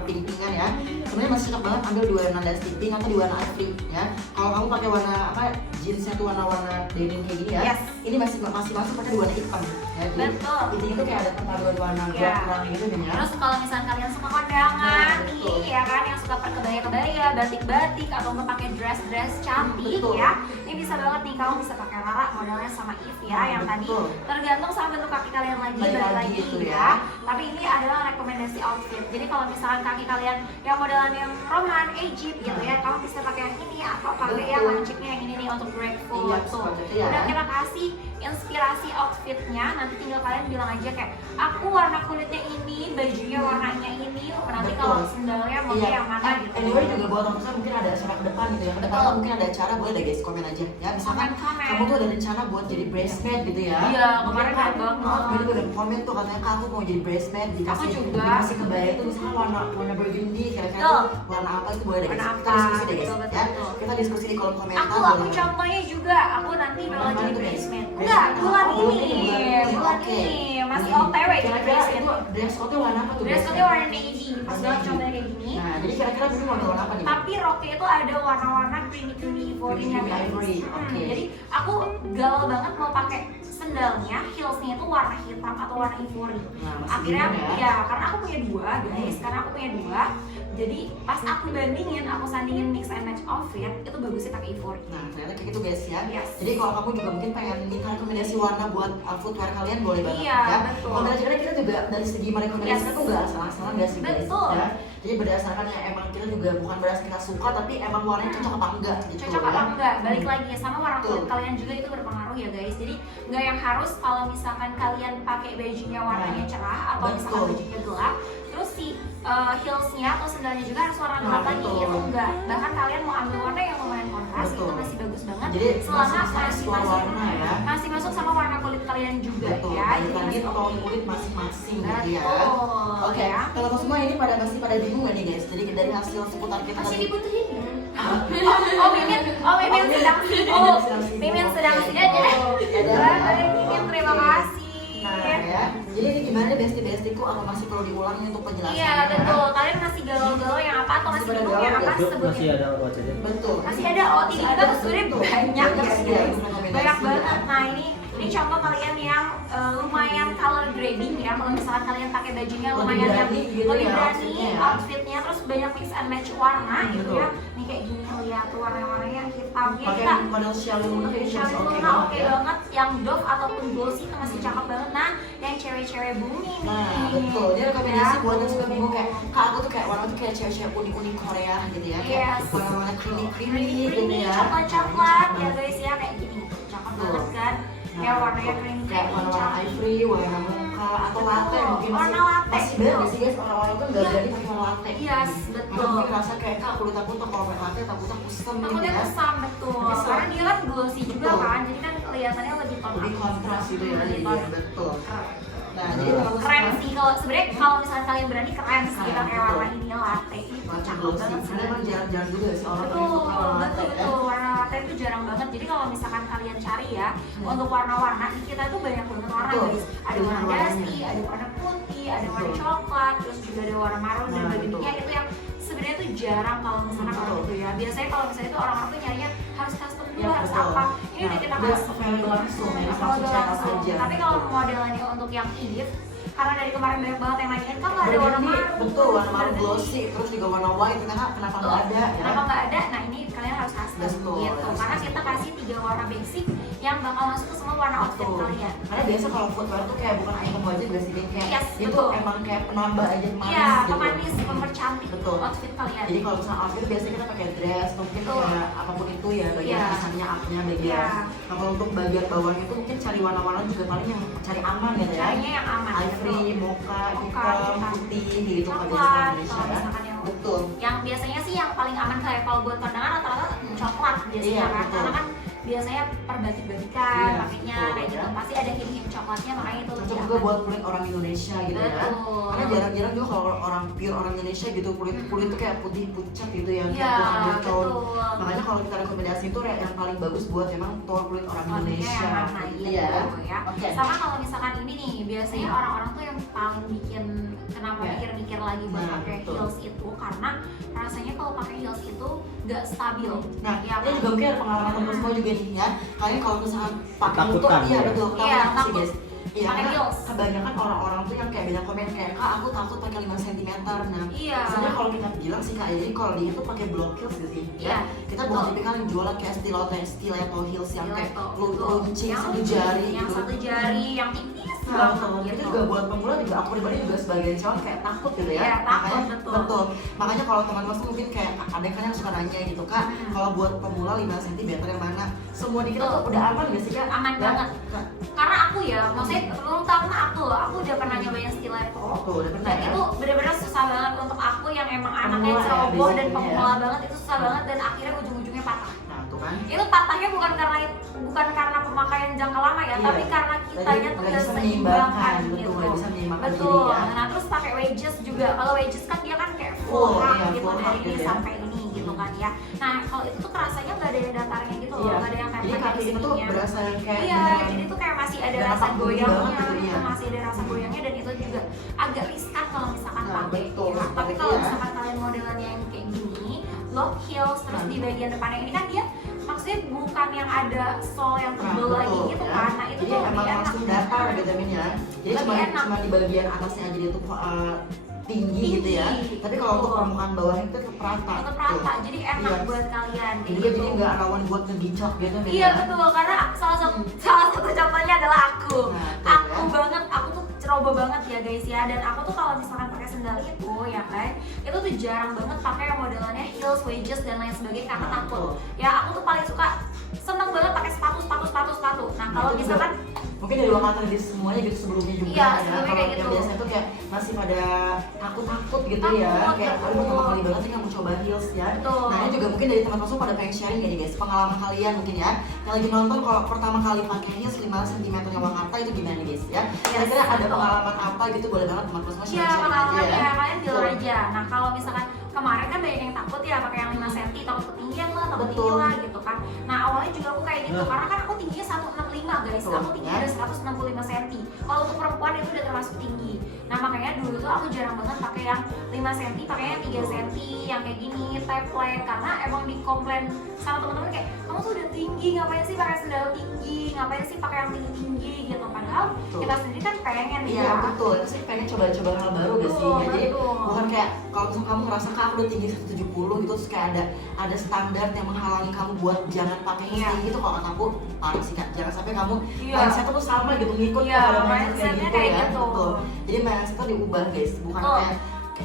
pink-pinkan ya." Sebenarnya masih cocok banget ambil di warna dusty pink atau di warna ivory ya. Kalau kamu pakai warna apa jeansnya tuh warna-warna denim kayak gini ya. Yes. Ini masih masuk pakai di warna hitam ya. Jadi Betul. intinya tuh kayak ada perpaduan warna Iya. kurang gitu kan ya. Terus kalau misalnya kalian suka kondangan Nah, betul. nih ya kan, yang suka kebaya-kebaya, batik-batik atau mau pakai dress-dress cantik Betul. ya. Ini bisa banget nih, kamu bisa pakai Rara modelnya sama Eve ya, yang tadi Betul. tergantung sama bentuk kaki kalian lagi, Balik balik lagi lagi gitu ya. ya. Tapi ini adalah rekomendasi outfit. Jadi kalau misalkan kaki kalian yang modelan yang Roman, Egypt gitu ya, kamu bisa pakai yang ini atau pakai yang Betul. lancipnya yang ini nih untuk grateful Iya, tuh. seperti itu ya. Udah kita kasih inspirasi outfitnya, nanti tinggal kalian bilang aja kayak aku warna kulitnya ini, bajunya warnanya ini, nanti Betul. kalau sendalnya mau Iya. yang mana gitu. Anyway juga buat teman mungkin ada acara ke depan gitu ya. Ke depan Betul. mungkin ada acara, boleh deh guys komen aja ya. Misalkan Komen. kamu tuh ada rencana buat jadi bridesmaid gitu ya. Iya, Mungkin kemarin Kak, ada banget. maaf, gue juga komen tuh katanya Kak, aku mau jadi bridesmaid dikasih Aku juga. dikasih kebaya tuh misalnya warna burgundy kira-kira Betul. tuh warna apa itu boleh deh guys. Warna Kita apa? diskusi deh guys Betul, ya. betul. Kita diskusi di kolom komentar. Aku boleh. contohnya juga, aku nanti bakal Mana jadi tuh, guys? bridesmaid. Bridesmaid. Enggak, bulan Oh, bulan ini, ini. bulan Oke. ini masih Ini. OTW jadi Kira-kira bridesmaid. itu dress code-nya warna apa tuh? Dress guys? code-nya warna navy, pas Warna banget navy. contohnya kayak gini. Nah, jadi kira-kira ini model warna apa nih? Tapi roknya itu ada warna-warna creamy ivory-nya Creamy guys. ivory, oke. Jadi aku galau banget mau pakai sendalnya, heelsnya itu warna hitam atau warna ivory. Nah, masih Akhirnya bingung ya karena aku punya dua guys, karena aku punya dua. Jadi pas aku bandingin, aku sandingin mix and match outfit, itu bagusnya pakai ivory. Nah, ternyata kayak gitu guys ya. Yes. Jadi kalau kamu juga mungkin pengen minta rekomendasi warna buat footwear kalian boleh banget Iya, ya. betul. Kalau dari kita juga dari segi merekomendasikan Yes. tuh nggak asal-asalan nggak sih guys? Betul. Ya. Jadi berdasarkan yang emang kita juga bukan berdasarkan kita suka tapi emang warnanya cocok apa enggak gitu Cocok ya. apa enggak? Balik lagi sama warna kulit Betul. kalian juga itu berpengaruh ya guys. Jadi nggak yang harus kalau misalkan kalian pakai bajunya warnanya cerah atau misalkan betul. bajunya gelap, terus si heelsnya atau sendalnya juga harus warna Nah, gelap lagi. betul. Itu enggak. Bahkan kalian mau ambil warna yang lumayan kontras Betul. itu masih bagus banget. Jadi selama masih explore warna ya. masih masuk sama warna kulit kalian juga Betul. ya. Balik Jadi lagi masih tone oke. kulit masing-masing gitu ya. Betul. Oke, Ya. kalau semua ini masih pada bingung gak nih guys? Jadi dari hasil seputar kita Masih tadi. dibutuhin. Mimin sedang sibuk. Mimin sedang sibuk. Baik, Mimin terima kasih. Nah ya, jadi ini gimana besti-bestiku apa masih perlu diulangi untuk penjelasannya? Iya betul. Kalian masih galau-galau yang apa atau masih Masih pada bingung yang galau, apa Yuk, sebutin. masih ada wajahnya. Betul. Masih ada OOTD kita tuh sebenarnya banyak Banyak guys. sih ya, rekomendasi Banyak ya. banget. Nah ini contoh kalian yang lumayan color grading ya. Kalau misalkan kalian pakai bajunya Lebih lumayan yang berani gitu lebih ya, berani outfitnya ya. outfitnya, terus banyak mix and match warna gitu Betul. ya. Nih kayak gini lihat tuh warna-warnanya yang hitamnya Pakai kita model Shallow Luna kayaknya Shallow masih Luna oke ya. banget, yang Dove ataupun Glossy itu masih cakep banget. Nah, yang cewek-cewek bumi nih. Nah betul, ini rekomendasi Ya. buat yang suka bingung kayak Kak aku tuh kayak warna tuh kayak cewek-cewek unik-unik Korea gitu ya. Kayak Yes. warna-warna creamy Creamy gitu ya. coklat-coklat ya guys ya, kayak gini cakep cakep Betul. banget kan. Kayak warnanya creamy kayak warna ivory, warna muka atau latte mungkin warna latte, masih banyak betul. nggak sih guys orang-orang tuh nggak Iya. berani pakai warna latte. Yes, Karena betul. mungkin ngerasa kayak kak kulit aku tuh kalau pakai latte takutnya kusam gitu Takutnya ya. kusam, betul. Kusam. Karena dia kan glossy juga Betul. kan, jadi kan kelihatannya lebih tone Lebih up. kontras gitu ya Lebih jadi tone up. betul. Keren. Nah jadi kalau Keren misalkan- sih kalau sebenarnya kalau misalnya kalian berani keren sih Keren, pakai betul. warna ini latte itu Latte cakep glossy. banget sih. Karena emang jarang-jarang juga sih orang yang Betul, suka warna latte betul, ya. betul. Warna latte itu jarang banget. Jadi kalau misalkan kalian cari ya untuk warna-warna di kita tuh banyak banget warna Betul. guys. Ada Pilihan warna warnanya. dusty, ada warna putih, ada warna Betul. coklat, terus juga ada warna marun dan Nah, bagiannya betul. itu yang sebenarnya tuh jarang kalau misalkan Betul. orang itu ya. Biasanya kalau misalnya itu orang-orang tuh nyarinya harus custom dulu, Ya, harus betul. apa. Ini udah kita Udah custom available langsung ya, Available langsung check out langsung. aja. Tapi kalau modelannya untuk yang Eve, karena dari kemarin banyak banget yang nanyain kan nggak ada warna Burgundy, marun. betul warna marun Burgundy. glossy terus juga warna white kenapa nggak ada ya. Kenapa nggak ada? Nah ini kalian harus custom Betul, gitu. harus Karena custom. kita kasih 3 warna basic yang bakal masuk ke semua warna outfit Betul. kalian. Karena biasa kalau footwear tuh kayak bukan item aja gak sih kayak Yes, itu betul. emang kayak penambah aja manis Iya, gitu. pemanis, mempercantik Betul. outfit kalian. Jadi kalau misalnya outfit biasanya kita pakai dress, mungkin Betul. kayak apapun itu ya bagian Iya. atasnya, upnya, bagian. Iya. Nah kalau untuk bagian bawahnya itu mungkin cari warna-warna juga paling yang cari aman gitu ya. Carinya yang aman. Ivory, mocha, Mocha, hitam, hitam. putih gitu kan biasanya Coklat, Indonesia kalau ya. misalkan yang Betul. yang biasanya sih yang paling aman kayak kalau buat kondangan rata-rata coklat biasanya Iya, kan. betul. Karena kan biasanya perbatik-batikan, Iya, makanya betul, kayak gitu ya. pasti ada hint-hint coklatnya, makanya itu Cocok lebih juga aman. buat kulit orang Indonesia gitu ya. Betul. Karena jarang-jarang juga kalau orang pure orang Indonesia gitu kulit tuh kayak putih pucat gitu ya, Iya, kayak kurang bertone. betul. Makanya kalau kita rekomendasi itu yang paling bagus buat emang tone kulit orang Indonesia. yang mana Gitu gitu ya. Oke. Sama kalau misalkan ini nih, biasanya orang-orang tuh yang paling bikin kenapa Ya. mikir-mikir lagi buat Nah, pakai betul. heels itu karena rasanya kalau pakai heels itu nggak stabil. Nah, ya, ini juga mungkin ada pengalaman teman semua juga nih ya. Kalian kalau misalkan pakai itu, Ketakutan, iya ya? betul, Iya, ketakutan sih takut. guys. Iya, Pakai karena heels. kebanyakan orang-orang tuh yang kayak banyak komen kayak kak aku takut pakai 5 cm. Nah, Iya. sebenarnya kalau kita bilang sih kak, jadi kalau dia itu pakai block heels gitu sih. Iya, Ya, kita bukan betul. tipikal yang jualan kayak stiletto heels yang kayak runcing Yang satu jari yang gitu. satu jari yang tipis Nah, banget betul. gitu. Itu juga buat pemula juga aku pribadi juga sebagai cowok kayak takut gitu ya. Iya, takut, Makanya betul. Makanya kalau teman-teman tuh mungkin kayak ada kan yang suka nanya gitu kak, kalau buat pemula 5 cm better yang mana? Semua di kita tuh udah aman gak sih kak? Aman Ya? banget. Kak, Karena aku ya, maksudnya belum tahu karena aku udah pernah nyobain stiletto. tuh udah pernah Dan ya? itu benar-benar susah banget untuk aku yang emang Pemula anaknya ya, ceroboh dan basically pemula ya. banget, itu susah banget dan akhirnya ujung-ujungnya patah. Nah tuh kan. Itu patahnya bukan karena pemakaian jangka lama ya, Iya. tapi karena kitanya tuh Nggak gak bisa seimbangkan menyeimbangkan, gitu. betul, nggak bisa menyeimbangkan Betul. diri ya. Nah terus pakai wedges juga. Kalau wedges kan dia kan kayak Oh, full hug iya, gitu full dari hug ini gitu ya. sampai ini gitu kan ya. Nah kalau itu tuh kerasanya nggak ada yang datarnya gitu loh, Iya. nggak ada yang Jadi template kaki di kita tuh sininya. berasa yang kayak Iya, beneran jadi tuh kayak masih ada dan rasa apa bumi goyangnya, banget gitu, iya. masih ada rasa goyangnya dan itu juga agak riskan kalau misalkan Nah, pakai. betul, Nah, tapi betul kalau ya. misalkan kalian modelannya yang kayak gini, low heels terus Nah. di bagian depannya ini kan dia maksudnya bukan yang ada sole yang tebel lagi betul, gitu ya. kan. Nah, itu jadi tuh emang lebih enak. langsung datar gitu Min ya. Jadi Lebih enak. cuma di bagian atasnya aja dia tuh tinggi gitu ya. Tinggi. Tapi kalau untuk Betul. permukaan bawahnya itu tetap rata. Tetap Tuh. rata, jadi enak Iya. buat kalian kayak Juga jadi nggak rawan buat ngegicok gitu Min Iya ya. betul, karena salah satu contohnya adalah aku. Nah, tuh, Aku ya. banget, aku tuh ceroboh banget ya guys ya. Dan aku tuh kalau misalkan pakai sendal itu ya kan, itu tuh jarang banget pakai yang modelannya heels, wedges dan lain sebagainya karena Nah, takut. betul. Ya aku tuh paling suka seneng banget pakai sepatu. Nah kalau Itu juga misalkan mungkin dari lokal tradisi semuanya gitu sebelumnya juga Iya, ya. sebelumnya Kalau kayak yang gitu. biasanya tuh kayak masih pada takut-takut gitu Takut, ya. Kayak aduh betul. pertama kali banget sih kamu coba heels ya. Betul. Nah ini juga mungkin dari teman-teman semua pada pengen sharing ya nih guys, pengalaman kalian mungkin ya yang lagi nonton kalau pertama kali pakai heels 5 cm Wakarta itu gimana nih guys ya. Kira-kira ada betul. pengalaman apa gitu boleh banget teman-teman semua Iya, share-share pengalaman aja ya, kalian bilang Betul. aja. Nah, kalau misalkan kemarin kan banyak yang takut ya pakai yang 5 cm, takut ketinggian lah, takut Betul. tinggi lah gitu kan. Nah, awalnya juga aku kayak gitu, karena kan aku tingginya 165 guys, Betul, aku tingginya ya. udah 165 cm. Kalau untuk perempuan itu udah termasuk tinggi. Nah, makanya dulu tuh aku jarang banget pakai yang 5 cm, pakainya 3 cm, yang kayak gini, teplek, karena emang dikomplain sama teman-teman kayak, kamu tuh udah tinggi, ngapain sih pakai sendal tinggi, ngapain sih pakai yang tinggi-tinggi gitu. Padahal Betul. kita sendiri kan pengen Iya ya. betul, itu sih pengen coba-coba hal baru gak sih? Betul, Ya, jadi betul. bukan kayak kalau misalnya kamu ngerasa kak aku udah tinggi 170 gitu terus kayak ada standar yang menghalangi kamu buat jangan pakai heels Iya. tinggi gitu. Kalau kata aku parah sih kak, jangan sampai kamu Iya. mindset tuh sama gitu ngikut Iya, kepada mindset mindsetnya kayak gitu kayak ya. gitu. Betul. Jadi mindset tuh diubah guys, bukan Betul.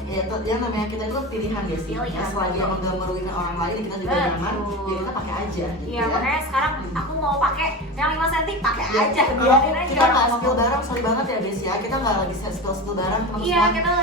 ya yang namanya kita itu pilihan ya sih. Pilihan, Ya, selagi betul. emang gak merugikan orang lain, kita juga Betul. nyaman, ya kita pakai aja gitu Iya, ya. makanya sekarang aku mau pakai yang 5 cm pakai Ya, aja, kalau biarin aja. kita nggak spill bareng, sorry banget ya guys ya, kita nggak lagi spill bareng teman-teman. Iya,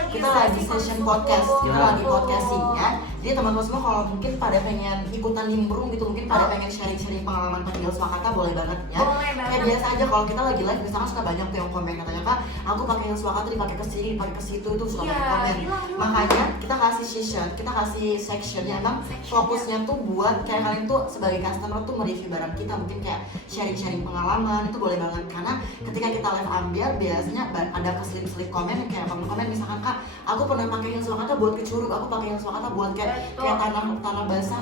kita lagi session sesi podcast, kita Ya. lagi podcasting ya. Jadi teman-teman semua kalau mungkin pada pengen ikutan nimbrung gitu, mungkin pada pengen sharing-sharing pengalaman panggil Swakata, boleh banget ya. Boleh Kayak banget. biasa aja kalau kita lagi live, misalkan suka banyak tuh yang komen katanya, Kak, aku pakai Heels Swakata dipakai ke sini, dipakai ke situ, itu suka Iya, banyak komen. bilang. Makanya kita kasih session, kita kasih section ya, emang fokusnya tuh buat kayak kalian tuh sebagai customer tuh mereview barang kita, mungkin kayak sharing-sharing pengalaman, itu boleh banget. Karena ketika kita live ambiar biasanya ada keselip-selip komen yang kayak komen misalkan, Kak, aku pernah pakai Heels Swakata buat ke Curug, aku pakai Heels Swakata buat kayak Betul. tanah basah,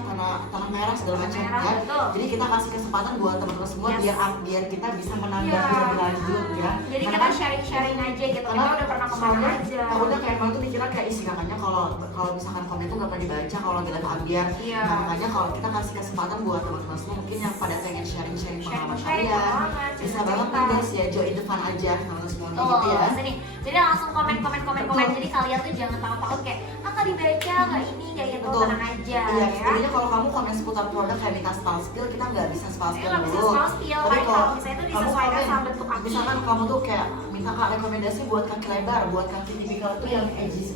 tanah merah segala macam Merah, ya. betul. Jadi kita kasih kesempatan buat teman-teman semua Yes. biar kita bisa menanggapi Iya. lebih lanjut ya. Jadi Karena kita sharing-sharing aja gitu. Kita udah pernah kemana soalnya aja. takutnya kayak emang tuh dikira kayak isi kakaknya kalau misalkan komen tuh gak pernah dibaca kalau lagi live ambiar. Iya. Nah, makanya kalau kita kasih kesempatan buat teman-teman semua mungkin yang pada pengen sharing-sharing pengalaman Sharing kalian, pengalaman, bisa cerita-cerita. banget nih guys ya, join the fun aja teman-teman semua Tuh, gitu ya. sini. Jadi langsung komen. Betul. Jadi kalian tuh jangan takut-takut kayak nggak dibaca, nggak ini, nggak itu, Betul. tenang aja Iya, ya. sebenarnya kalau kamu komen seputar produk kayak minta spell spill, kita nggak bisa spell spill Nggak bisa dulu. spell spill, Tapi paling kalau misalnya itu kamu disesuaikan komen, sama bentuk kaki. misalkan kamu tuh kayak minta Kak rekomendasi buat kaki lebar, buat kaki tipikal itu yang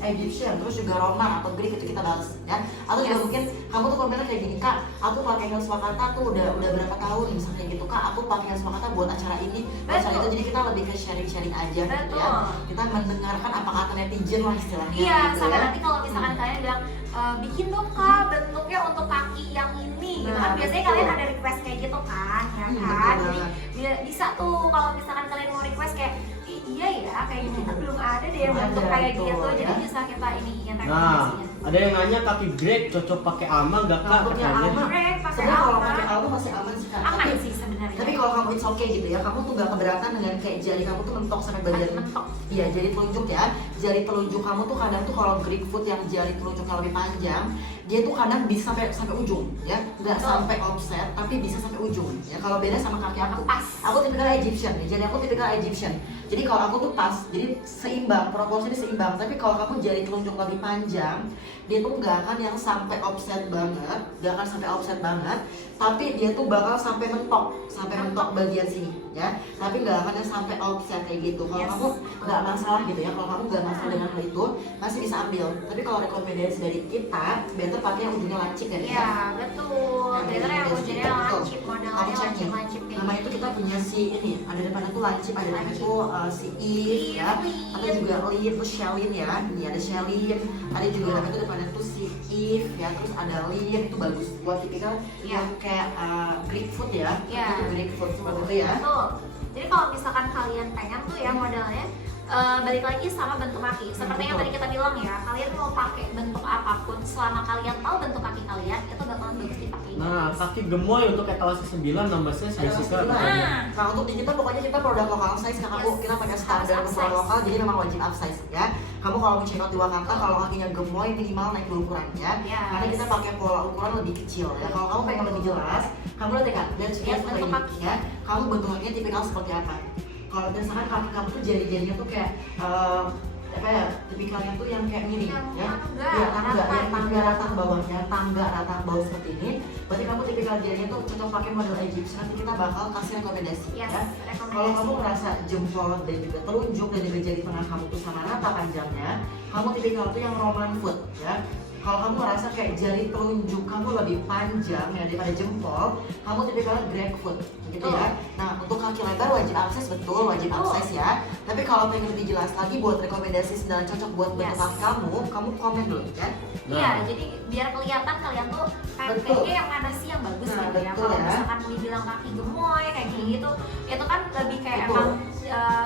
Egyptian, terus juga Roman atau Greek, itu kita balas ya. Atau juga Yes. mungkin kamu tuh komennya kayak gini, Kak, aku pakai Heels Swakata tuh udah berapa tahun misalnya gitu, Kak, aku pakai Heels Swakata buat acara ini, buat acara itu. Jadi kita lebih ke sharing-sharing aja gitu Betul. ya. Kita mendengarkan apa kata netizen lah istilahnya Iya, gitu sampai ya. nanti kalau misalkan kalian bilang bikin dong Kak bentuknya untuk kaki yang ini gitu kan. Nah, Biasanya betul. kalian ada request kayak gitu kan, ya Betul kan. Jadi banget. bisa tuh kalau misalkan kalian mau request kayak iya ya, kayaknya kita belum ada deh yang Belum bentuk ada, kayak betul, gitu. Jadi ya. bisa kita iniin Nah, rekomendasinya. ada yang nanya kaki Greg cocok pakai ama gak Kak? Rambutnya Katanya. ama. Greg pakai Sebenarnya kalau apa? pakai alma masih aman sih Kak. Aman Tapi- sih sebenarnya. Tapi kalau kamu it's okay gitu ya, kamu tuh gak keberatan dengan kayak jari kamu tuh mentok sampai bagian mentok. Iya, jari telunjuk ya. Jari telunjuk kamu tuh kadang tuh kalau Greek foot yang jari telunjuknya lebih panjang, dia tuh kadang bisa sampai ujung ya, nggak Betul. sampai offset tapi bisa sampai ujung ya. Kalau beda sama kaki aku, Pas. aku tipikal Egyptian ya, jadi aku tipikal Egyptian. Jadi kalau aku tuh pas, jadi seimbang, proporsinya seimbang. Tapi kalau kamu jari telunjuk lebih panjang, dia tuh nggak akan yang sampai offset banget, nggak akan sampai offset banget, tapi dia tuh bakal sampai mentok bagian sini ya. Tapi nggak akan yang sampai offset kayak gitu. Kalau Yes. kamu nggak masalah gitu ya, kalau kamu nggak masalah dengan hal itu, masih bisa ambil. Tapi kalau rekomendasi dari kita, better pakai yang ujungnya lancip ya. Iya, betul. Nah, Bener yang betul. ujungnya lancip, modelnya Kamu cek nih. lancip kayak Nama itu kita punya si ini, ada depannya tuh lancip, ada depannya tuh si Eve ya, atau juga Lin, terus Shelin ya. Ini ada Shelin, ada juga namanya tuh depannya tuh si Eve ya, terus ada Lin, itu bagus buat tipikal Iya. yang kayak Greek food ya. Iya. Itu Greek food seperti itu ya. Betul. Jadi kalau misalkan kalian pengen tuh ya modelnya balik lagi sama bentuk kaki. Seperti yang betul. tadi kita bilang ya, kalian mau pakai bentuk apapun selama kalian tahu bentuk kaki kalian itu bakalan bagus dipakai. Nah, kaki gemoy untuk etalase 9 nambah size Ada Jessica masalah. katanya. Nah untuk di kita pokoknya kita produk lokal size karena Yes. kita pakai standar Harus ukuran upsize. lokal, jadi memang wajib upsize ya. Kamu kalau mau check out di Wakanta, kalau kakinya gemoy minimal naik 2 ukuran ya. Yes. Karena kita pakai pola ukuran lebih kecil ya. Kalau kamu pengen lebih jelas, kamu lihat ya Kak, dan Lihat seperti bentuk ini kaki. ya. Kamu bentuk kakinya tipikal seperti apa? Kalau misalkan kaki kamu tuh jari-jarinya tuh kayak apa ya, tipikalnya tuh yang kayak miring Yang ya. tangga, Iya, tangga, rata. ya, tangga rata ke bawahnya, tangga rata ke bawah seperti ini. Berarti kamu tipikal jarinya tuh cocok pakai model Egyptian. Nanti kita bakal kasih rekomendasi Yes, ya. rekomendasi. Kalau kamu merasa jempol dan juga telunjuk dan juga jari tengah kamu tuh sama rata panjangnya, kamu tipikal tuh yang Roman foot ya. Kalau kamu merasa kayak jari telunjuk kamu lebih panjang ya daripada jempol, kamu tipikalnya Greek foot gitu ya. Nah untuk kaki lebar wajib akses, betul wajib Betul. akses ya. Tapi kalau pengen lebih jelas lagi buat rekomendasi sendal cocok buat bentuk Yes. kaki kamu komen dulu ya. Iya, jadi biar kelihatan kalian tuh Betul. kayaknya yang mana sih yang bagus Nah, gitu ya. betul Kalau ya. misalkan mau dibilang kaki gemoy kayak gini gitu, itu kan lebih kayak Betul. emang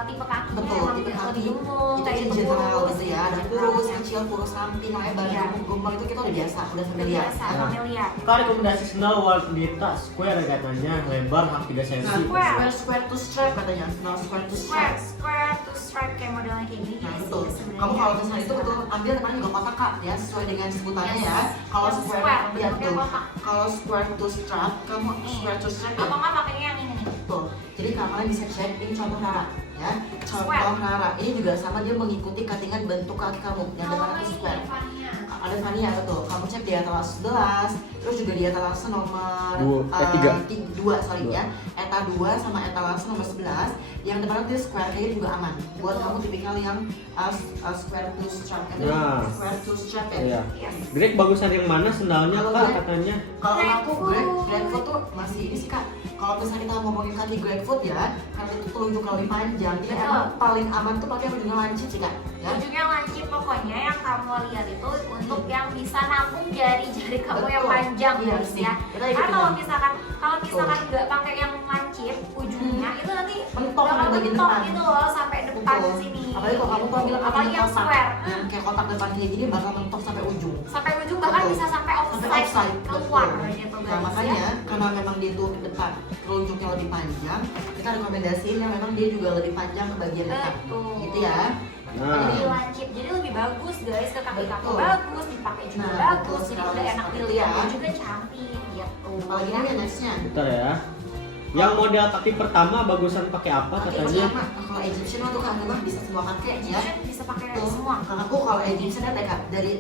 tipe kakinya Betul, emang tipe kaki lebih gemuk, itu kayak in gitu general kurus, gitu ya. Ada general kurus, ya. kecil, kurus ramping, lebar, Iya. gemuk, itu kita udah biasa, udah familiar. Biasa, ya. familiar. Kak rekomendasi sendal Wardita Square katanya, lebar hak 3 cm. Nah, Square. square to strap katanya, nah square to Square, strap. square to stripe kayak modelnya kayak gini. Nah sih betul. sebenarnya. Kamu kalau misalnya itu betul ambil depannya juga kotak Kak ya, sesuai dengan sebutannya Yes. ya. Kalau Yang square, square, lihat bentuknya tuh. kotak. Kalau square to strap, kamu Nih. square to strap ya. Atau nggak pakainya yang ini nih. Betul. Jadi kalian bisa cek ini contoh Rara. ya. Contoh Rara ini juga sama, dia mengikuti cuttingan bentuk kaki kamu yang depan itu square. Ada Fania betul. Kamu cek di etalase 11, terus juga di etalase nomor 2 sorry ya. Eta 2 sama etalase nomor 11 yang depan itu square kayak juga aman. Buat kamu tipikal yang square to strap square to strap ya. Iya. Greg bagusan yang mana sendalnya Kalau Kak Greg- katanya? Kalau aku Grabfoot tuh masih ini sih Kak. Kalau misalnya kita ngomongin kaki Grabfoot ya, karena itu telunjuk lebih panjang, jadi Betul. emang paling aman tuh pakai ujungnya lancip sih Kak. Ya. Ujungnya lancip, pokoknya yang kamu lihat itu untuk yang bisa nampung jari-jari kamu yang Betul. panjang Iya guys sih. ya. Kita Karena ikutin kalau lagi. misalkan nggak pakai yang lancip ujungnya itu nanti Mentok bakal di bagian mentok depan. gitu loh sampai depan Betul. sini. Apalagi kalau kamu tuh bilang apalagi yang square, kayak kotak depan kayak gini bakal mentok sampai ujung. sampai ujung bahkan Betul. bisa sampai Sampai offside offside, keluar betul. gitu Nah guys makanya ya. karena memang dia tuh ke depan telunjuknya lebih panjang, kita rekomendasiin yang memang dia juga lebih panjang ke bagian depan. Betul. Gitu ya. Nah, Jadi lancip, jadi lebih bagus guys, ke kaki kamu Betul. bagus, dipakai juga Nah, bagus, betul jadi sekali, udah enak seperti dilihat ya. dan juga cantik gitu. Apalagi ini nextnya. bentar ya. Yang model kaki pertama bagusan pakai apa Kaki katanya? pertama, kalau Egyptian tuh kan memang bisa semua kaki ya. Egyptian bisa pakai Tuh, semua. kalau aku kalau Egyptian ya Kak, dari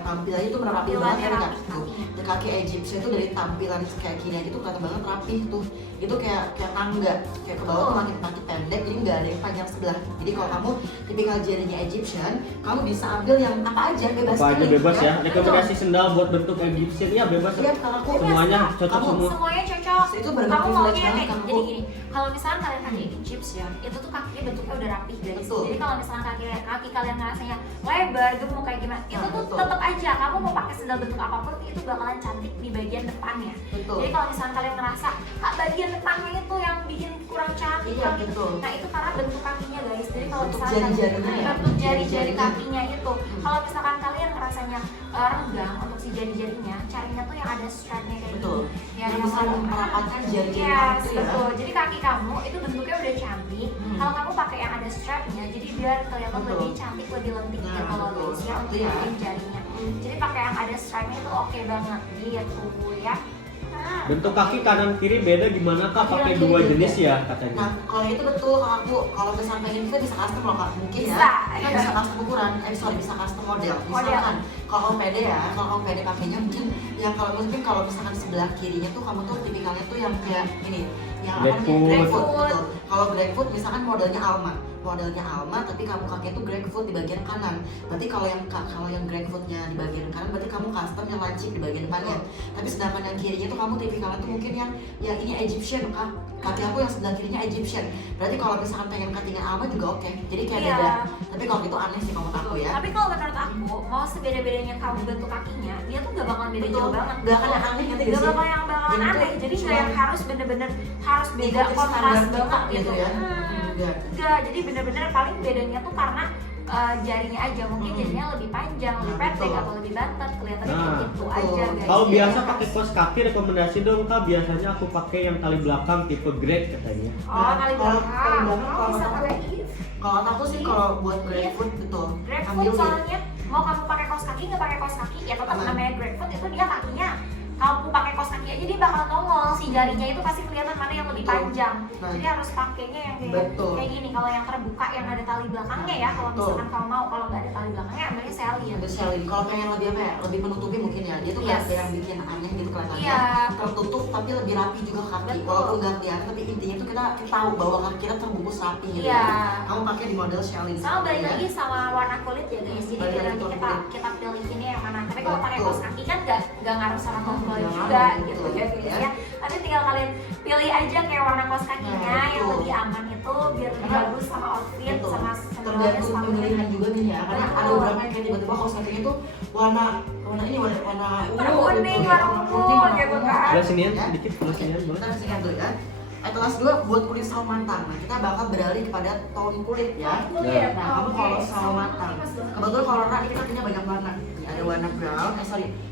tampilannya itu rapi banget kan Kak. Tuh, di kaki Egyptian itu dari tampilan kayak gini aja tuh kelihatan banget rapi tuh. Itu kayak tangga, kayak ke bawah tuh makin pendek, jadi nggak ada yang panjang sebelah. Jadi kalau kamu tipikal jarinya Egyptian, kamu bisa ambil yang apa aja bebas. Apa aja pilih, bebas ya. Betul. Rekomendasi sendal buat bentuk Egyptian ya bebas. Iya, kalau aku Semuanya Bebas, cocok kamu- semua. Semuanya cocok. Itu Kamu benar-benar maunya privilege banget kayak kan, jadi Bu. gini. Kalau misalnya kalian pakai Egyptian, itu tuh kakinya bentuknya udah rapi guys. Betul. Jadi kalau misalnya kaki kalian ngerasanya lebar, gemuk kayak gimana, itu Nah, tuh betul. tetap aja kamu mau pakai sendal bentuk apapun itu bakalan cantik di bagian depannya. Betul. Jadi kalau misalnya kalian ngerasa Kak, bagian depannya itu yang bikin kurang cantik, Iya, kurang gitu. betul. Nah itu karena bentuk kakinya guys. Jadi kalau Bentuk misalkan jari-jarinya ya. bentuk jari-jari Jari-jarinya. kakinya itu, kalau misalkan kalian ngerasanya renggang untuk si jari-jarinya, carinya tuh yang ada strapnya kayak Betul. gitu. Yang bisa merapatkan jari-jari Yes, kamu itu ya. betul. Jadi kaki kamu itu bentuknya udah cantik. Kalau kamu pakai yang ada strapnya, jadi biar kelihatan Betul. lebih cantik, lebih lentik Nah, ya kalau betul. guys ya untuk Iya. bikin jarinya. Jadi pakai yang ada strapnya itu oke banget gitu ya. Bentuk kaki kanan kiri beda gimana Kak? Pakai Kaki dua kiri jenis beda. ya Nah, katanya. kalau itu betul, kalau misalnya pengen kita bisa custom loh Kak, mungkin Bisa, ya. Kita iya. bisa custom ukuran, bisa custom model. Misalkan kalau kamu pede ya, kalau kamu pede pakainya mungkin yang kalau misalkan sebelah kirinya tuh kamu tuh tipikalnya tuh yang kayak ini, yang apa namanya? Grabfoot. Grabfoot, betul. Kalau Grabfoot misalkan modelnya Alma, tapi kamu pakai itu Grabfoot di bagian kanan. Berarti kalau yang Grabfootnya di bagian kanan, berarti kamu custom yang lancip di bagian depannya. Tapi sedangkan yang kirinya tuh kamu tipikalnya tuh mungkin yang ini Egyptian Kak. Kaki aku yang sebelah kirinya Egyptian. Berarti kalau misalkan pengen cuttingan Alma juga oke. Jadi kayak Iya. beda. Tapi kalau gitu aneh sih kalau aku ya. Tapi kalau menurut aku, mau sebeda-bedanya kamu bentuk kakinya, dia tuh gak bakalan beda Betul. jauh banget. Gak akan yang aneh nanti Gak bakal yang bakalan Jadi tuh aneh. Jadi cuma gak yang harus bener-bener harus beda ikutin kontras standar kita banget gitu gitu. ya. Enggak. Enggak, jadi bener-bener paling bedanya tuh karena jarinya aja, mungkin jarinya lebih panjang, lebih Nah, pendek betul. atau lebih bantet, kelihatannya Nah, kayak gitu betul. aja guys. Kalau Jadi biasa harus- pakai kaos kaki rekomendasi dong Kak. Biasanya aku pakai yang tali belakang tipe Greg katanya. Oh, kali Kalau- belakang. kalau belakang, Kamu kalau bisa aku- pakai Eve. Kalau aku sih kalau buat Grabfoot betul. Grabfoot Ambil soalnya mau kamu pakai kaos kaki nggak pakai kaos kaki ya tetap Aman. namanya Grabfoot itu dia kakinya. Kamu pakai kaos kaki aja dia bakal nongol, si jarinya itu pasti kelihatan mana yang lebih Betul. panjang. Nah. Jadi harus pakainya yang Betul. kayak gini. Kalau yang terbuka yang ada tali belakangnya ya, kalau Betul. misalkan kamu mau, kalau nggak ada tali belakangnya, ambilnya Sally ya. Ada Shelly. Kalau pengen lebih apa ya? Lebih menutupi mungkin ya. Dia tuh Yes. kayak ada yang bikin aneh gitu kelihatannya. Iya. Tertutup tapi lebih rapi juga kaki. Betul. Walaupun nggak kelihatan tapi intinya tuh kita tahu bahwa kaki kita terbungkus rapi gitu. Iya. Ya. Kamu pakai di model Shelly. Sama balik lagi sama warna kulit ya guys. Jadi Balik lagi nanti ke kita kulit. kita pilihnya yang mana. Tapi kalau pakai Betul. kaos kaki kan nggak ngaruh sama kaos kulit Nggak juga ngaruh, gitu betul. ya guys Ya. ya. Nanti tinggal kalian pilih aja kayak warna kaos kakinya Nah, yang betul. lebih aman itu biar lebih Karena- bagus sama outfit Betul. sama sepatunya Tergantung sepatunya. pemilihan juga nih ya. Karena ada Betul. beberapa yang kayak tiba-tiba kaos kakinya tuh warna Warna kuning, ungu warna gitu ungu, ya. gitu Warna kan. ungu. Belah sinian Ya. sedikit, belah sinian boleh. Kita bersihkan dulu ya. Kelas 2 buat kulit sawo matang. Nah, kita bakal beralih kepada tone kulit ya. Kulit. Nah, kamu Oke. kalau sawo matang. Mas banget. Kebetulan kalau Rara ini kita punya banyak warna. Ada warna brown,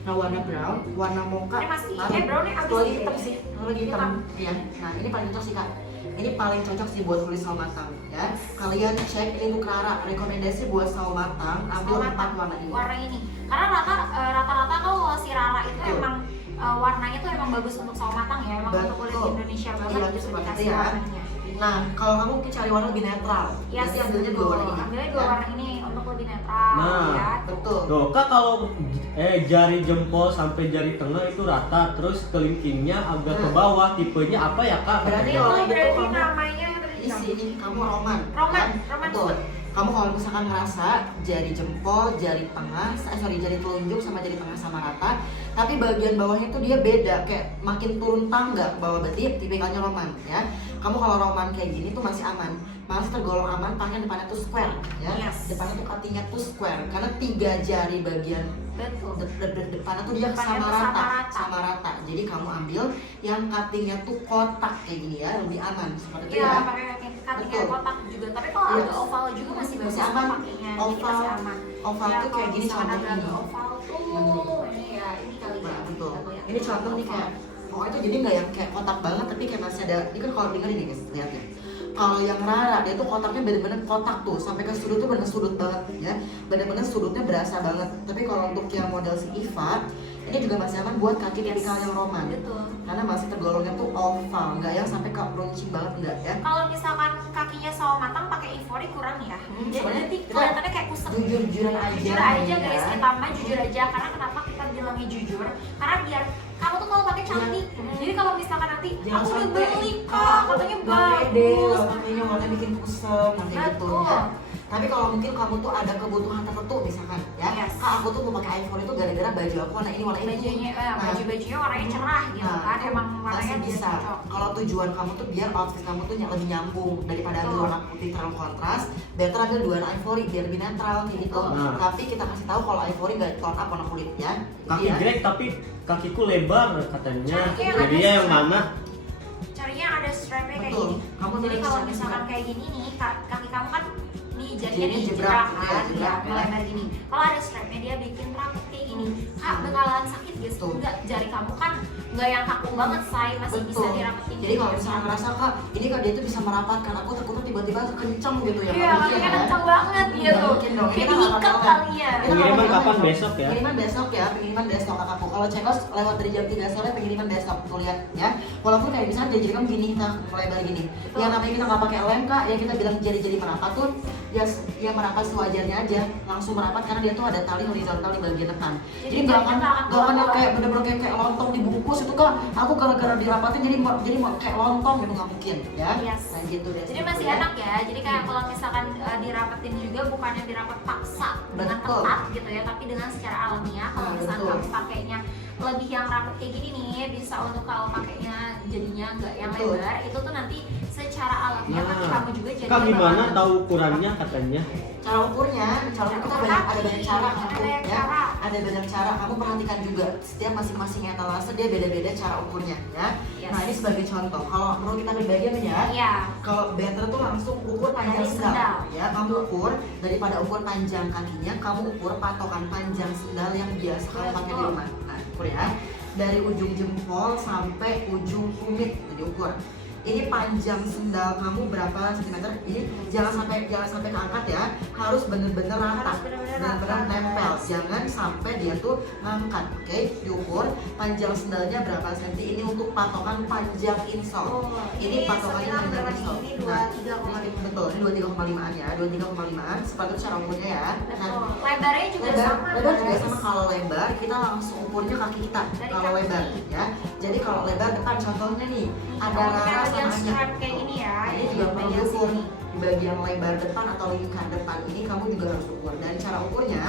warna brown, warna mocha. Ini masih, lalu brown ini abis satu lagi ini. hitam sih, satu lagi hitam. Iya. Nah, ini paling cocok sih Kak. Ini paling cocok sih buat kulit sawo matang ya. Kalian cek ini untuk Rara, rekomendasi buat sawo matang, ambil Sawo 4 warna ini. Warna ini. Karena rata-rata kalau si Rara itu Betul. emang warnanya tuh emang bagus untuk sawo matang ya, emang untuk kulit Betul. Indonesia Iya, banget gitu seperti dikasih itu ya. warnanya. Nah, kalau kamu mungkin cari warna lebih netral, Yes, berarti ambilnya dua warna ini. ambilnya dua ya. warna ini untuk lebih netral Nah, ya. Betul. Tuh, Kak kalau jari jempol sampai jari tengah itu rata, terus kelingkingnya agak ke bawah, tipenya apa ya Kak? Berarti katanya? kalau Oh, gitu berarti kamu namanya yang tadi isi ini kamu roman. Roman, kan? roman Betul. foot. Kamu kalau misalkan ngerasa jari jempol, jari tengah, jari telunjuk sama jari tengah sama rata, tapi bagian bawahnya tuh dia beda, kayak makin turun tangga ke bawah, berarti tipikalnya roman ya. Kamu kalau roman kayak gini tuh masih aman, masih tergolong aman, pakai depannya tuh square ya. Yes. Depannya tuh cuttingnya tuh square, karena 3 jari bagian Betul. depannya tuh dia Depannya sama tuh rata, sama rata. sama rata. Jadi kamu ambil yang cuttingnya tuh kotak kayak gini ya, lebih aman seperti itu Iya, ya. pakai cutting Betul. kotak juga. Tapi kalau Yes. agak oval juga masih bagus Masih aman. pakainya. Jadi Oval. masih aman. Oval Ya, tuh kayak kalau gini misalkan contoh agak ini. oval tuh ini ya, ini kali ya. Nah, betul. Kita lihat. Ini contoh nih kayak pokoknya tuh jadi nggak yang kayak kotak banget, tapi kayak masih ada. Ini kan kalau dengerin nih guys, lihat ya. Kalau yang Rara dia tuh kotaknya bener-bener kotak tuh sampai ke sudut tuh bener sudut banget ya, bener-bener sudutnya berasa banget. Tapi kalau untuk yang model si Iva ini juga masih aman buat kaki tipikal yang roman, Betul. karena masih tergolongnya tuh oval, nggak yang sampai ke runcing banget enggak ya. Kalau misalkan kakinya sawo matang pakai ivory kurang ya. Jadi soalnya nanti kita kelihatannya kayak kusut. Jujur-jujuran aja. Jujur aja ya. guys, kita mah jujur aja. Karena kenapa kita bilangnya jujur? Karena biar kamu tuh kalau pakai cantik. Jadi kalau misalkan nanti Jangan aku udah sampai beli kak, katanya pede, bagus. warnanya warna bikin kusem nanti gitu Betul. ya. Tapi kalau mungkin kamu tuh ada kebutuhan tertentu misalkan ya, Yes. Kak aku tuh mau pakai iPhone itu gara-gara baju aku warna ini Bajunya, Nah, baju-bajunya warnanya cerah gitu nah, kan. itu Emang masih warnanya bisa. cocok. Kalau tujuan kamu tuh biar outfit kamu tuh lebih nyambung daripada ambil Betul. warna putih terlalu kontras, better ambil 2 warna ivory biar lebih netral kayak gitu. Nah. Tapi kita kasih tahu kalau ivory nggak tone up warna kulit ya. Kaki Jadi ya, jelek tapi kakiku lebar katanya. Kakinya Jadi ada yang strap. mana? Carinya ada strapnya kayak Betul. gini. Kamu Jadi tulis kalau strapnya misalkan strap. kayak gini nih, kaki kamu kan nih jadinya Jadinya nih jebrak, jebrak iya, kan, jebrak, ya, ya. melebar gini. Kalau ada strapnya dia bikin rapet kayak gini. Kak, bakalan sakit guys. Betul. Enggak, jari kamu kan nggak yang kaku banget, say, masih bisa Betul. dirapetin. Jadi kalau misalnya ngerasa Kak, ini Kak dia tuh bisa merapatkan, aku takutnya tiba-tiba kenceng gitu ya. Iya, Nggak mungkin, kakinya ya. kenceng banget Nggak gitu. mungkin dong. Ini Kayak kan diikat anak-anak. kali ya. Kita Pengiriman nggak kapan? mau- Besok ya? Pengiriman besok ya, pengiriman besok kakakku. Kalau cekos lewat dari jam 3 sore, pengiriman besok. Tuh lihat ya. Walaupun kayak misalnya jari kamu gini, nah melebar gini. Yang namanya kita nggak pakai lem Kak, ya kita bilang jari-jari merapat tuh, ya yang merapat sewajarnya aja, langsung merapat karena dia tuh ada tali horizontal di bagian depan. Jadi nggak akan yang kayak bener-bener kayak lontong dibungkus itu Kak. Aku gara-gara dirapatin jadi mau kayak lontong gitu nggak mungkin ya. Yes. Nah gitu deh. Jadi masih enak ya. Jadi kayak kalau misalkan dirapetin juga bukannya dirapet paksa dengan Betul. ketat gitu ya, tapi dengan secara alamiah. Kalau Nah, misalkan betul. kamu pakainya lebih yang rapet kayak gini nih, bisa untuk kalau pakainya jadinya nggak yang Betul. lebar, itu tuh nanti secara alamiah Nah, kaki kamu juga jadi Kak gimana tahu ukurannya katanya? Cara ukurnya kita ada banyak cara Ada untuk banyak ya. cara. Ada banyak cara. Kamu perhatikan juga setiap masing-masing etalase dia beda-beda cara ukurnya ya. Yes. Nah ini sebagai contoh. Kalau menurut kita pribadi nih ya. Iya. Kalau better tuh langsung ukur panjang Dari sendal. sendal. Ya, kamu ukur daripada ukur panjang kakinya, kamu ukur patokan panjang sendal yang biasa kamu pakai di rumah. Nah, ukur ya. Dari ujung jempol sampai ujung tumit itu diukur. Ini panjang sendal kamu berapa sentimeter? Ini jangan sampai keangkat ya. Harus bener-bener rata. Harus bener-bener Bener-bener rata. nempel. Jangan sampai dia tuh ngangkat. Oke, diukur panjang sendalnya berapa senti. Ini untuk patokan panjang insole. Ini patokannya sekitar panjang berapa nih? insole. Ini Nah, 23,5. betul, ini 23,5an ya, 23,5an sepatu cara ukurnya ya. Betul. Lebarnya juga sama. Lebar juga guys. sama. Kalau lebar kita langsung ukurnya kaki kita. Dari Kalau kaki. lebar ya. Jadi kalau lebar depan contohnya nih ada Kalau Rara kayak sama bagian Anya. strap kayak gini ya. Ini juga perlu bagian diukur. sini. Di bagian lebar depan atau lingkar depan ini kamu juga harus ukur. Dan cara ukurnya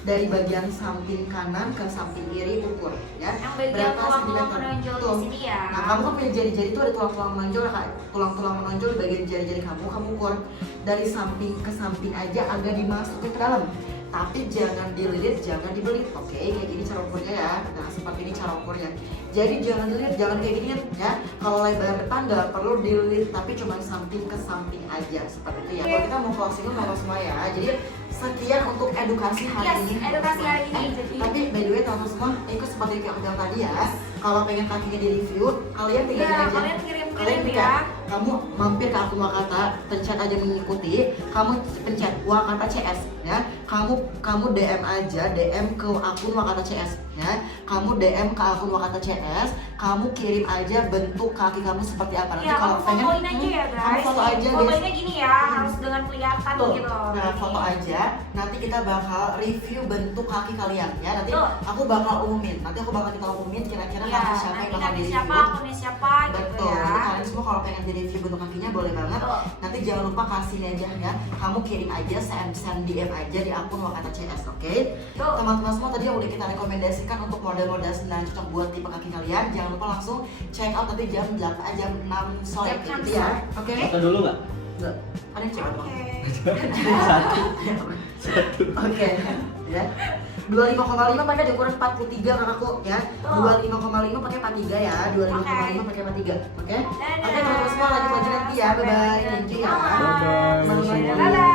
dari bagian samping kanan ke samping kiri ukur ya. Yang bagian Berapa tulang-tulang sentimeter? menonjol di Tuh. sini ya. Nah, kamu kan punya jari-jari itu ada tulang-tulang menonjol Kak. Tulang-tulang menonjol di bagian jari-jari kamu ukur dari samping ke samping aja agak dimasukin ke dalam. Tapi jangan dililit, jangan dibelit. Oke, kayak gini cara ukurnya ya. Nah, seperti ini cara ukurnya. Jadi jangan dililit, jangan kayak gini ya. Kalau lebar depan nggak perlu dililit, tapi cuma samping ke samping aja seperti itu ya. Kalau kita mau closing mau semua ya. Jadi sekian untuk edukasi hari Yes, ini. edukasi hari ini. Jadi Tapi by the way teman-teman semua, ikut seperti yang aku bilang tadi ya. Kalau pengen kakinya di review, kalian tinggal ya, aja. kalian Kalian kirim-kirim tinggal, ya. kamu mampir ke akun Wakata, pencet aja mengikuti, kamu pencet Wakata CS ya. Kamu kamu DM aja, DM ke akun Wakata CS ya. Kamu DM ke akun Wakata CS, kamu kirim aja bentuk kaki kamu seperti apa. Nanti Ya, kalau kamu pengen fotoin aja ya guys. kamu foto aja guys. Fotonya gini ya, harus dengan kelihatan Tuh, gitu. nah foto aja. Nanti kita bakal review bentuk kaki kalian ya. Nanti Tuh. aku bakal umumin. Nanti aku bakal kita umumin kira-kira Iya, kaki siapa yang nanti bakal kaki di siapa, review. akunnya siapa gitu Betul. ya. Nanti kalian semua kalau pengen di review bentuk kakinya boleh banget. Tuh. Nanti jangan lupa kasih aja ya. Kamu kirim aja, send DM aja di akun Wakata CS, oke? Tuh. Teman-teman semua tadi yang udah kita rekomendasikan untuk model-model sendal cocok buat tipe kaki kalian. Jangan lupa langsung check out nanti jam 8, jam 6 sore Jam 6 gitu ya. sore. Oke? Foto dulu nggak? Enggak. Ada yang cewek Oke. doang. Oke. Ya. 25,5 pakai di ukuran 43 kakakku ya. 25,5 pakai 43 ya. 25,5 pakai 43. Oke? Oke, teman-teman semua lanjut lagi nanti ya. Bye bye. Thank you ya. Bye-bye. Bye-bye. Bye bye.